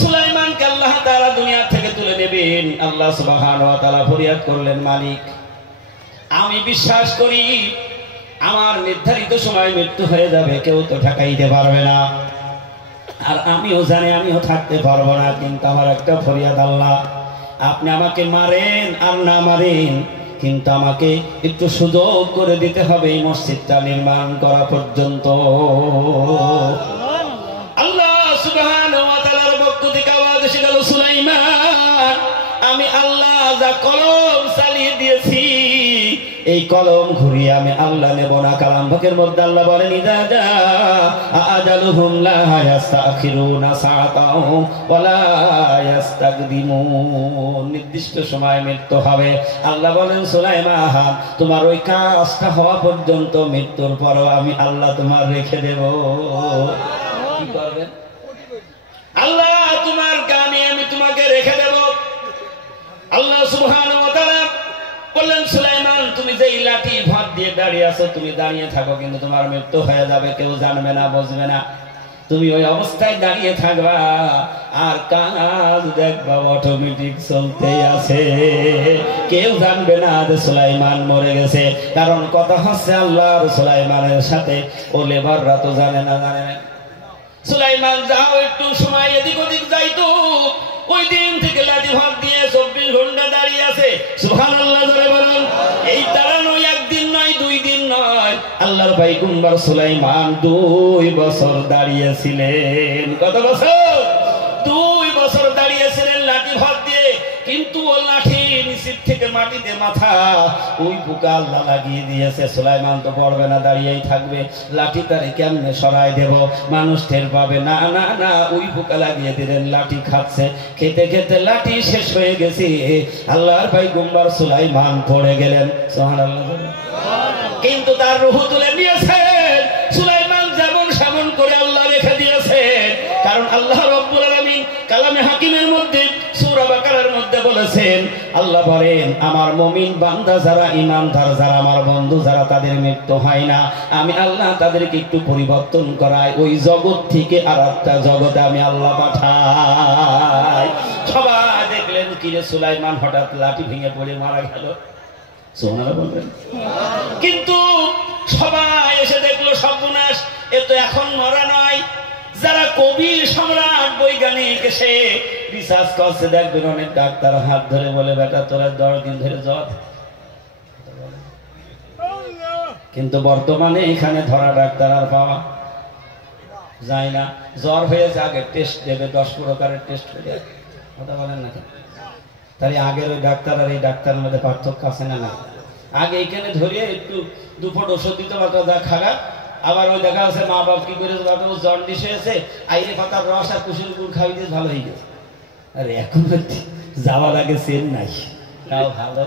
সুলাইমানকে আল্লাহ তাআলা দুনিয়া থেকে তুলে নেবেন। আল্লাহ সুবহানাহু ওয়া তাআলা ফরিয়াদ করলেন, মালিক আমি বিশ্বাস করি আমার নির্ধারিত সময় মৃত্যু হয়ে যাবে, কেউ তো ঠেকাইতে পারবে না। আর আমিও জানি আমিও থাকতে পারবো না, কিন্তু আমার একটা ফরিয়াদ আল্লাহ, আপনি আমাকে মারেন আর না মারেন, কিন্তু আমাকে একটু সুযোগ করে দিতে হবে এই মসজিদটা নির্মাণ করা পর্যন্ত। আল্লাহ সুবহানাহু ওয়া তাআলার পক্ষ থেকে আওয়াজ এসে গেল, সুলাইমান আমি আল্লাহ যা কলম চালিয়ে দিয়েছি এই কলম ঘুরিয়ে আমি আল্লাহ নেব না। কালাম পাকের মধ্যে আল্লাহ বলেন ইদা জাআ আজালুহুম লা ইস্তাখিরুনা সাআতাও ওয়া লা ইস্তাকদিমুন। নির্দিষ্ট সময় মৃত্যু হবে। আল্লাহ বলেন সুলাইমান তোমার ওই কাজটা হওয়া পর্যন্ত, মৃত্যুর পরও আমি আল্লাহ তোমার রেখে দেব। কি করবেন? আল্লাহ তোমার কানে আমি তোমাকে রেখে দেব। আল্লাহ সুবহানাহু ওয়া তাআলা বললেন সুলাইমান তুমি যে লাঠি ভাত দিয়ে দাঁড়িয়ে আছো, তুমি দাঁড়িয়ে থাকো, কিন্তু তোমার মৃত্যু হয়ে যাবে, কেউ জানবে না, বুঝবে না। তুমি ওই অবস্থায় দাঁড়িয়ে থাকবা আর কাজ দেখবা অটোমেটিক চলতে আছে, কেউ জানবে না যে সুলাইমান মরে গেছে। কারণ কথা হচ্ছে আল্লাহর সুলাইমানের সাথে ও লেবাররা তো জানে না। সুলাইমান যাও একটু সময় এদিক ওদিক যাইতো, ওই দিন থেকে লাঠি ভাত দিয়ে 24 ঘন্টা দাঁড়িয়ে আছে। সুবহানাল্লাহ ধরে বলুন। এই দাঁড়ানো একদিন নয়, 2 দিন নয়, আল্লাহর পয়গম্বর সুলাইমান 2 বছর দাঁড়িয়েছিলেন। কত বছর? 2 বছর দাঁড়িয়েছিলেন লাঠি ভাত দিয়ে। কিন্তু ও লাঠি নিচের থেকে থেকে মাটিতে মাথা, ওই পোকা আল্লাহ লাগিয়ে দিয়েছে। সুলাইমান তো পড়বে না, দাঁড়িয়েই থাকবে। লাঠি তারে কেমনে সরাই দেব, মানুষ টের পাবে না। না না, ওই পোকা লাগিয়ে দিলেন, লাঠি খাচ্ছে। খেতে খেতে লাঠি শেষ হয়ে গেছে। আল্লাহর পয়গম্বর সুলাইমান পড়ে গেলেন। সুবহানাল্লাহ। কিন্তু তার রূহ তুলে নিয়েছেন। সুলাইমান যেমন সেমন করে আল্লাহ রেখে দিয়েছেন। কারণ আল্লাহ রাব্বুল আলামিন কালামে হাকিমের মধ্যে সূরা বাকারার মধ্যে বলেছেন, আল্লাহ বলেন, আমার মুমিন বান্দা যারা, ঈমানদার যারা, আমার বন্ধু যারা, তাদের মৃত্যু হয় না। আমি আল্লাহ তাদেরকে একটু পরিবর্তন করাই, ওই জগৎ থেকে আর একটা জগতে আমি আল্লাহ পাঠাই। সবাই দেখলেন কিরে সুলাইমান হঠাৎ লাঠি ভেঙে পড়ে মারা গেল। সুবহানাল্লাহ বলবেন। কিন্তু সবাই এসে দেখলো সর্বনাশ, এ তো এখন মরা নয়। যারা কবি, সম্রাট, বৈজ্ঞানিক এসে রিসার্চ করছে, দেখবেন অনেক ডাক্তার হাত ধরে বলে, বেটা তোরা 10 দিন ধরে জ্বর। কিন্তু বর্তমানে এখানে ধরা ডাক্তার আর পাওয়া যায় না। জ্বর হয়েছে, আগে টেস্ট দেবে, 10 প্রকারের টেস্ট করে। কথা বলেন না? তাহলে আগের ওই ডাক্তার আর এই ডাক্তারের মধ্যে পার্থক্য আছে না? না, আগে এখানে ধরিয়ে একটু 2 ফুট ওষুধ দিতে পারতো, যা খারাপ। আবার ওই দেখা আছে মা বাপ কি করে জন্ডিস হয়েছে, আইরে পাতার রস আর কুসুর গুড় খাওয়াই দিয়ে ভালো হয়ে গেছে। আরে এখন যাওয়ার আগে সেন নাই, তাও ভালো।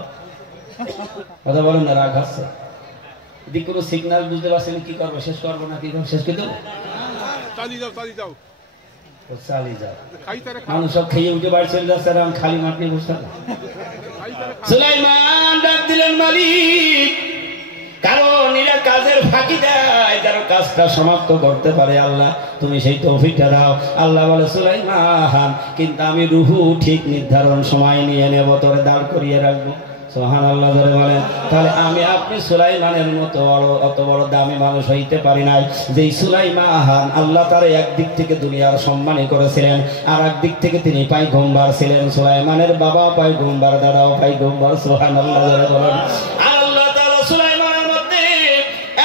কথা বলেন না, রাগ হচ্ছে। যদি কোনো সিগন্যাল বুঝতে পারছেন, কি করবো, শেষ করবো না? কি করবো, শেষ করে দেবো? চালিয়ে যাও। মানুষ সব খেয়ে উঠে বাড়ি চলে যাচ্ছে, আর আমি খালি মাঠ নিয়ে বসে থাকলাম। সুলাইমান ডাক দিলেন, মালিক, কারণ এরা কাজের ফাঁকি দেয়, যারা কাজটা সমাপ্ত করতে পারে, আল্লাহ তুমি সেই তৌফিকটা দাও। আল্লাহ বলে, সুলাইমান, কিন্তু আমি রুহু ঠিক নির্ধারণ সময় নিয়ে নেব, তোরে দাঁড় করিয়ে রাখবো। সুবহানাল্লাহ ধরে বলেন। তাহলে আমি আপনি সুলাইমানের মতো অত বড় দামি মানুষ হইতে পারি নাই। যেই সুলাইমান, আল্লাহ তার একদিক থেকে দুনিয়ার সম্মানী করেছিলেন, আর একদিক থেকে তিনি পয়গম্বর ছিলেন। সুলাইমানের বাবা পয়গম্বর, দাদাও পয়গম্বর। সুবহানাল্লাহ ধরে বলেন। আল্লাহ তাআলা সুলাইমানের মধ্যে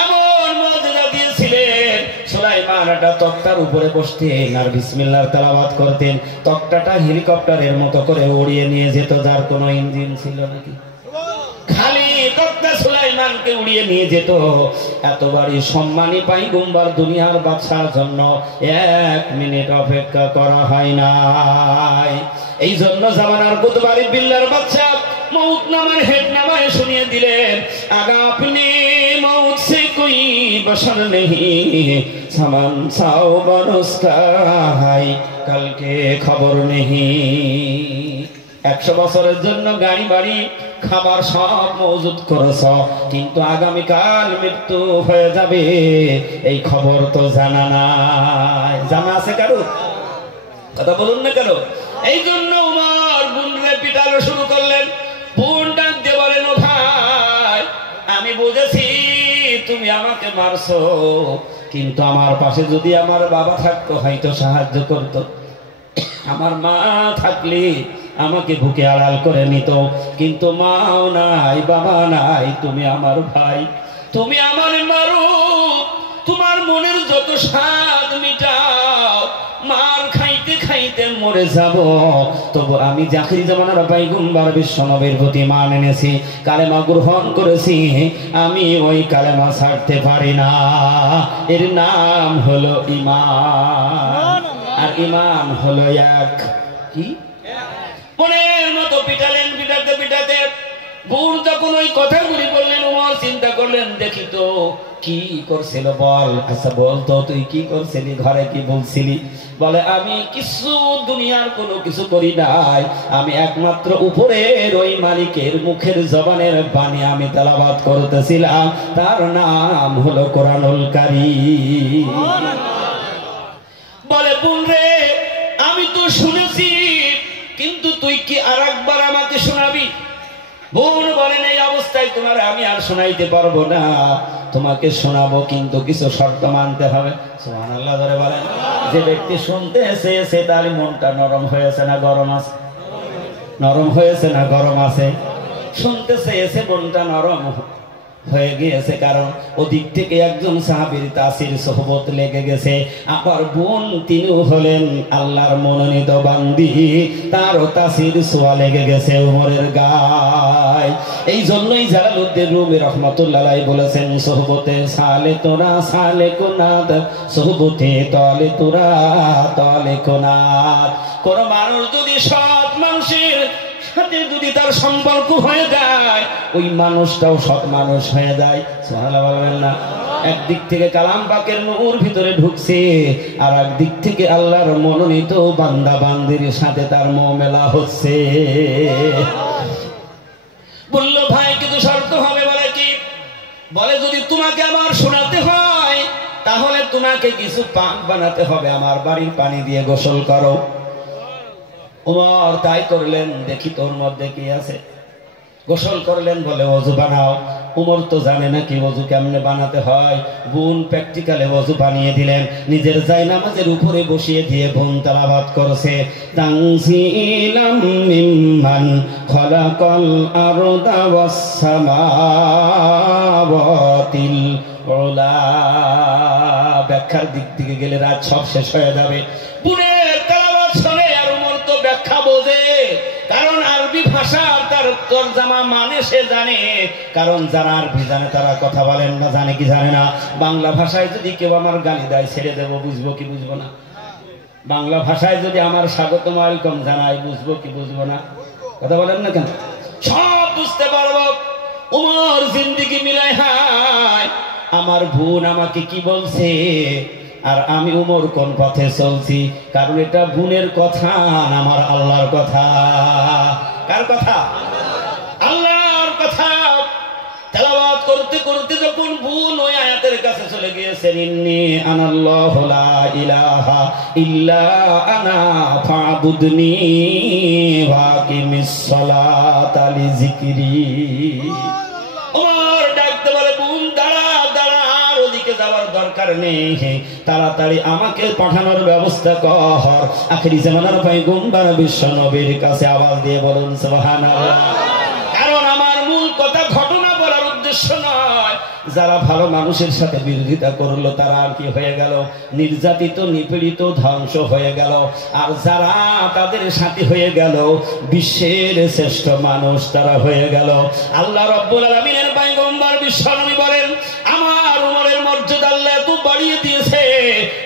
এমন মুজিজা দিয়েছিলেন, সুলাইমান একটা তক্তার উপরে বসতেন আর বিসমিল্লাহর তেলাওয়াত করতেন। তক্তাটা হেলিকপ্টারের মতো করে উড়িয়ে নিয়ে যেত, যার কোনো ইঞ্জিন ছিল নাকি, খালি তক্তা সুলাইমানকে উড়িয়ে নিয়ে যেত। এতবারই সম্মানী পয়গম্বর দুনিয়ার বাদশার জন্য 1 মিনিট অপেক্ষা করা হয় নাই। এই জন্য জামানার কুতুবারি বিল্লার বাদশা মউত নামের হেড নামায় শুনিয়ে দিলেন, আগা আপনি মউত সে কোই বশর নেহি, সামান সাও বরসকা হাই, কালকে খবর নেহি। 100 বছরের জন্য গাড়ি বাড়ি খাবার সব মজুদ করেছ, কিন্তু আগামীকাল মৃত্যু হয়ে যাবে, এই খবর তো জানা নাই। জানা আছে কারো? কথা বলুন না কেন? এই জন্য উমর বোনরে পিটানো শুরু করলেন। বোন ডাক দিয়ে বলেন, ও ভাই, আমি বুঝেছি তুমি আমাকে মারছো, কিন্তু আমার পাশে যদি আমার বাবা থাকতো হয়তো সাহায্য করতো। আমার মা থাকলে আমাকে বুকে আড়াল করে নিত, কিন্তু মাও নাই, বাবা নাই, তুমি আমার ভাই, তুমি আমার মারো, তোমার মনের যত স্বাদ মিটাও, মার খাইতে খাইতে মরে যাব, তবু আমি জাখির জামানার পয়গম্বর বিশ্বনবীর প্রতি মান এনেছি, কালেমা গ্রহণ করেছি, আমি ওই কালেমা ছাড়তে পারি না। এর নাম হলো ঈমান, আর ঈমান হলো এক। কি মনের মতো পিটালেন, পিটাতে পিটাতে বুড় যখন ওই কথাগুলি বললেন, উমর চিন্তা করলেন, দেখি তো কি করছিল, বল। আচ্ছা বলতো তুই কি করছিলি, ঘরে কি বলছিলি? বলে, আমি কিছু দুনিয়ার কোনো কিছু করি নাই, আমি একমাত্র উপরের ওই মালিকের মুখের জবানের বাণী আমি তেলাওয়াত করতেছিলাম, তার নাম হলো কোরআনুল কারীম। বলে, বোন রে, আমি তো শুনেছি, কিন্তু তুই কি আরেকবার আমাকে শোনাবি? বোন বলেন, এই অবস্থায় তোমার আমি আর শোনাইতে পারবো না, তোমাকে শোনাবো, কিন্তু কিছু শর্ত মানতে হবে। সুবহানাল্লাহ ধরে বলেন। যে ব্যক্তি শুনতে এসে তার মনটা নরম হয়েছে না গরম আছে? নরম হয়েছে না গরম আছে? শুনতে চেয়েছে, মনটা নরম হয়ে গিয়েছে, কারণ ওদিক থেকে একজন সাহাবীর তাসির সোহবত লেগে গেছে। আবার বোন তিনিও হলেন আল্লাহর মনোনীত বান্দি, তারও তাসির সোয়া লেগে গেছে উমরের গায়। এই জন্যই জালালউদ্দিন রুমি রহমাতুল্লাহ আলাইহি বলেছেন, সোহবতে সালে তোরা সালে কোনাদ, সোহবতে তলে তোরা তলে কোনাদ। কোন মানুষ যদি সৎ মানুষের সাথে যদি তার সম্পর্ক হয়ে যায়, ওই মানুষটাও সৎ মানুষ হয়ে যায়। সুবহানাল্লাহ বলবেন না? একদিক থেকে কালাম পাকের নূর ভিতরে ঢুকছে, আর একদিক থেকে আল্লাহর মনোনীত বান্দা বান্দির সাথে তার মেলা হচ্ছে। বলল ভাই কিন্তু শর্ত হবে। বলে কি? বলে যদি তোমাকে আমার শোনাতে হয় তাহলে তোমাকে কিছু পাক বানাতে হবে, আমার বাড়ির পানি দিয়ে গোসল করো। ওমর তাই করলেন, দেখি তোর মধ্যে কি আছে। গোসল করলেন, বলে ওযু বানাও। উমর তো জানে না কি ওযু কেমনে বানাতে হয়। বোন প্র্যাকটিক্যালে ওযু বানিয়ে দিলেন, নিজের জায়নামাজের উপরে বসিয়ে দিয়ে বোন তেলাওয়াত করছে, তানজিলাম মিম্মান খালাকাল আরদা ওয়াস সামাওয়াতিল উলা। ব্যাখ্যার দিক থেকে গেলে রাত সব শেষ হয়ে যাবে। বোনের তেলাওয়াত শুনে আর উমর তো ব্যাখ্যা বোঝে, কারণ আরবি ভাষা তার তরজমা মানে সে জানে। কারণ যারা আরবি জানে তারা কথা বলেন না, জানে কি জানে না। বাংলা ভাষায় যদি কেউ আমার গালি দেয় ছেড়ে দেবো, বুঝবো কি বুঝবো না? বাংলা ভাষায় যদি আমার স্বাগতম ওয়েলকাম জানাই, বুঝবো কি বুঝবো না? কথা বলেন না কেন? সব বুঝতে পারবো। উমর জিন্দেগি মিলাই হায়, আমার বোন আমাকে কি বলছে আর আমি উমর কোন পথে চলছি। কারণ এটা বোনের কথা না আমার আল্লাহর কথা। কার কথা? আল্লাহর কথা। তেলাওয়াত করতে করতে যখন বোন ওই আয়াতের কাছে চলে গিয়েছেন, ইন্নী আনাল্লাহু লা ইলাহা ইল্লা আনা ফাবুদনি ওয়া আকিমিস সালাতা লিযিকরি। ওমর ডাকতে বলে, বোন দাঁড়া দাঁড়া, আর ওদিকে যাওয়ার দরকার নেই, তাড়াতাড়ি আমাকে পাঠানোর ব্যবস্থা কর। আখিরি জামানার পয়গম্বর বিশ্ব নবীর কাছে আওয়াজ দিয়ে বলুন সুবহানাল্লাহ। কারণ আমার মূল কথা ঘটনা বলার উদ্দেশ্য নয়। যারা ভালো মানুষের সাথে বিরোধিতা করলো তারা আর কি হয়ে গেল? নির্যাতিত, নিপীড়িত, ধ্বংস হয়ে গেল। আর যারা তাদের সাথী হয়ে গেল বিশ্বের শ্রেষ্ঠ মানুষ তারা হয়ে গেল। আল্লাহ রাব্বুল আলামিনের পয়গম্বর বিশ্বনবী বলেন, আমার উমরের মর্যাদা আল্লাহ এত বাড়িয়ে দিয়েছে।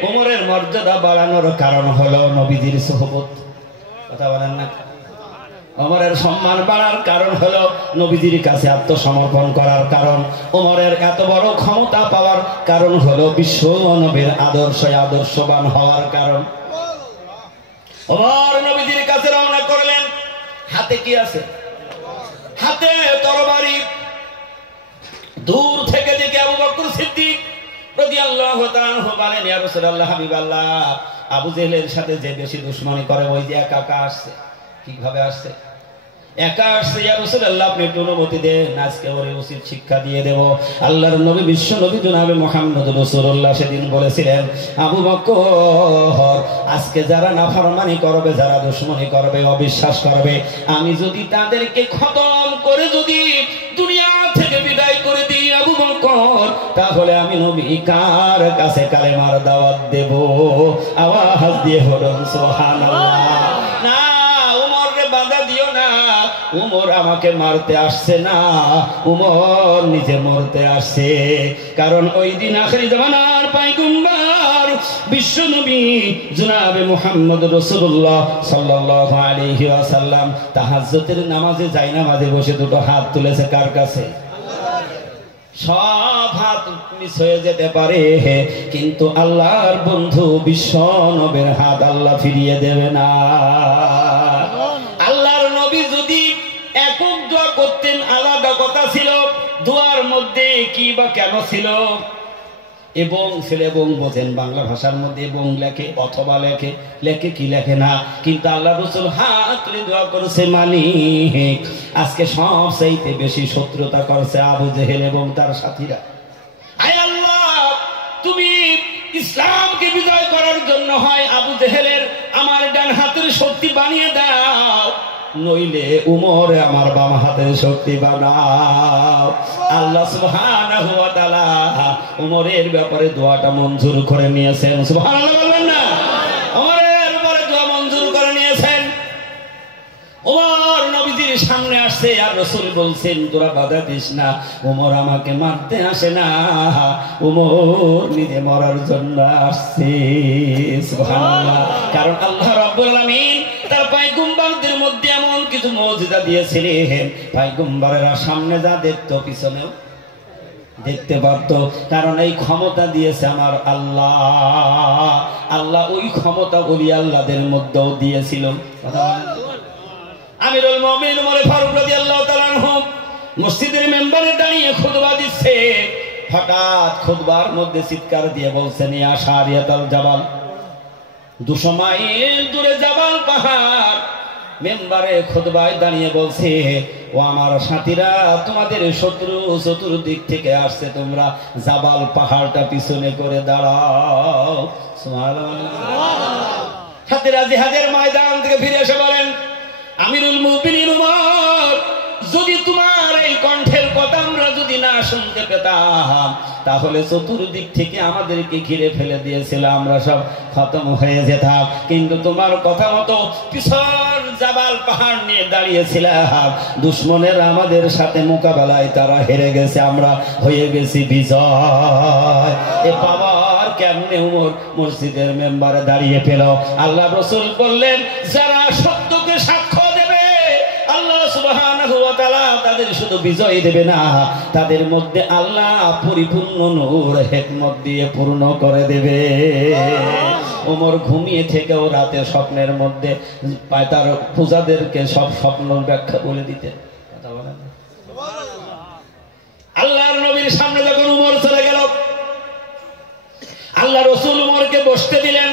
উমরের মর্যাদা বাড়ানোর কারণ হলো নবীজির সুহবত। কথা বলেন না? ওমরের সম্মান বাড়ার কারণ হলো নবীজির কাছে আত্মসমর্পণ করার কারণ। ওমরের এত বড় ক্ষমতা পাওয়ার কারণ হলো বিশ্ব নবীর আদর্শে আদর্শবান হওয়ার কারণ। ওমর নবীজির কাছে রওনা করলেন, হাতে কি আছে? হাতে তরবারি। দূর থেকে দেখে আবু বকর সিদ্দিক রাদিয়াল্লাহু তাআলা বলেন, ইয়া রাসূলুল্লাহ, হাবিবাল্লাহ, আবু জেহেলের সাথে যে বেশি দুশমনি করে ওই যে একা একা আসছে। কিভাবে আসছে? একা আসছে। ইয়া রাসূলুল্লাহ, আপনি একটু অনুমতি দেন, আজকে ওরে উচিত শিক্ষা দিয়ে দেব। আল্লাহর নবী বিশ্ব নবী জনাবে মুহাম্মদ রাসূলুল্লাহ সেদিন বলেছিলেন, আবু বকর, আজকে যারা নাফরমানি করবে, যারা দুশমনি করবে, অবিশ্বাস করবে, আমি যদি তাদেরকে খতম করে যদি দুনিয়া থেকে বিদায় করে দিই আবু বকর, তাহলে আমি নবী কার কাছে কালেমার দাওয়াত দেব? আওয়াজ দিয়ে বলুন সুবহানাল্লাহ। না, উমরকে বাধা দিও না। উমর আমাকে মারতে আসছে না, উমর নিজে মরতে আসছে। কারণ ওই দিন আখিরি জামানার পয়গম্বর বিশ্ব নবী জনাবে মুহাম্মদ রাসূলুল্লাহ সাল্লাল্লাহু আলাইহি ওয়াসাল্লাম তাহাজ্জুদের নামাজে জায়নামাজে বসে দুটো হাত তুলেছে কার কাছে? সব হাত মিস হয়ে যেতে পারে, কিন্তু আল্লাহর বন্ধু বিশ্ব নবীর হাত আল্লাহ ফিরিয়ে দেবে না। আল্লাহর নবী যদি একক দোয়া করতেন আলাদা কথা ছিল, দোয়ার মধ্যে কি বা কেন ছিল? এবং ছেলে এবং বোঝেন, বাংলা ভাষার মধ্যে এবং লেখে অথবা লেখে, লেখে কি লেখে না, কিন্তু আল্লাহ রাসূল হাত তুলে দোয়া করেছে। মালিক, আজকে সব চাইতে বেশি শত্রুতা করছে আবু জেহেল এবং তার সাথীরা। আয় আল্লাহ, তুমি ইসলামকে বিজয় করার জন্য হয় আবু জেহেলের আমার ডান হাতের শক্তি বানিয়ে দাও, নইলে উমরে আমার বাম হাতের শক্তি বানাও। আল্লাহ সুবহানাহু ওয়া তাআলা উমরের ব্যাপারে দোয়াটা মঞ্জুর করে নিয়েছেন। সুবহানাল্লাহ বলবেন না? উমরের ব্যাপারে দোয়া মঞ্জুর করে নিয়েছেন। উমর নবীজির সামনে আসছে আর রাসূল বলছেন তোরা বাধা দিস না, উমর আমাকে মারতে আসে না, উমর নিজে মরার জন্য আসছে। সুবহানাল্লাহ। কারণ আল্লাহ রাব্বুল আলামিন তার পয়গম্বরদের মধ্যে এমন কিছু মুজিজা দিয়েছিলেন, পয়গম্বরেরা সামনে যা দেখতো পিছনেও দেখতে পারত। কারণ এই ক্ষমতা দিয়েছে আমার আল্লাহ। আল্লাহ ওই ক্ষমতা ওলি আল্লাহদের মধ্যেও দিয়েছিল। আমিরুল মুমিনিন ওমর ফারুক রাদিয়াল্লাহু তাআলা আনহু মসজিদের মেম্বারে দাঁড়িয়ে খুতবা দিচ্ছে। হঠাৎ খুতবার মধ্যে চিৎকার দিয়ে বলছেন, ইয়া শারিয়াতাল জাবাল, 200 মাইল দূরে জাবাল পাহাড়। মেম্বারে খুতবায় দাঁড়িয়ে বলছে, ও আমার সাথীরা, তোমাদের শত্রু চতুর্দিক থেকে আসছে, তোমরা জাবাল পাহাড়টা পিছনে করে দাঁড়াও। সুবহানাল্লাহ। সাথীরা জিহাদের ময়দান থেকে ফিরে এসে বলেন, আমিরুল মুমিনিন উমর, যদি তোমার এই কণ্ঠের কথা আমরা যদি না শুনতে পেতাম তাহলে চতুর্দিক থেকে আমাদেরকে ঘিরে ফেলে দিয়েছিল, আমরা সব খতম হয়ে যেতাম। কিন্তু তোমার কথা মতো পিছন জাবাল পাহাড় নিয়ে দাঁড়িয়েছিলাম, দুশ্মনের আমাদের সাথে মোকাবেলায় তারা হেরে গেছে, আমরা হয়ে গেছি বিজয়। এ পাওয়ার কেমনে উমর মসজিদের মেম্বারে দাঁড়িয়ে পেল? আল্লাহ রাসূল বললেন, যারা সত্যকে সাক্ষ্য দেবে আল্লাহ সুবহানাহু ওয়া তাআলা তাদের শুধু বিজয় দেবে না, তাদের মধ্যে আল্লাহ পরিপূর্ণ নূর হিকমত দিয়ে পূর্ণ করে দেবে। ওমর ঘুমিয়ে থেকেও রাতে স্বপ্নের মধ্যে তার পূজাদেরকে সব স্বপ্নের ব্যাখ্যা বলে দিতেন। কথা বলেন। আল্লাহর নবীর সামনে যখন উমর চলে গেল, আল্লাহ রাসূল উমরকে বসতে দিলেন।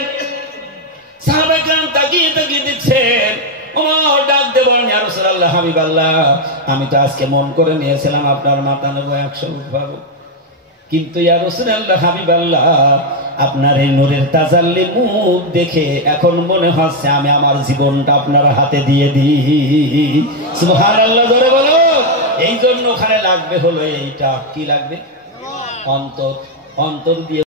সাহাবায়ে কেরাম তাকিয়ে তাকিয়ে দিচ্ছেন। ওমর ডাক দিয়ে বলেন, ইয়া রাসূলুল্লাহ, হাবিবাল্লাহ, আমি তো আজকে মন করে নিয়েছিলাম আপনার মাথা নেব 100 উঠবাবো, কিন্তু ইয়া রাসূলুল্লাহ, হাবিবাল্লাহ, আপনার এই নূরের তাজাল্লি মুখ দেখে এখন মনে হচ্ছে আমি আমার জীবনটা আপনার হাতে দিয়ে দিই। সুবহানাল্লাহ জোরে বলো। এই জন্য ওখানে লাগবে হলো এইটা, কি লাগবে? অন্তর। অন্তর দিয়ে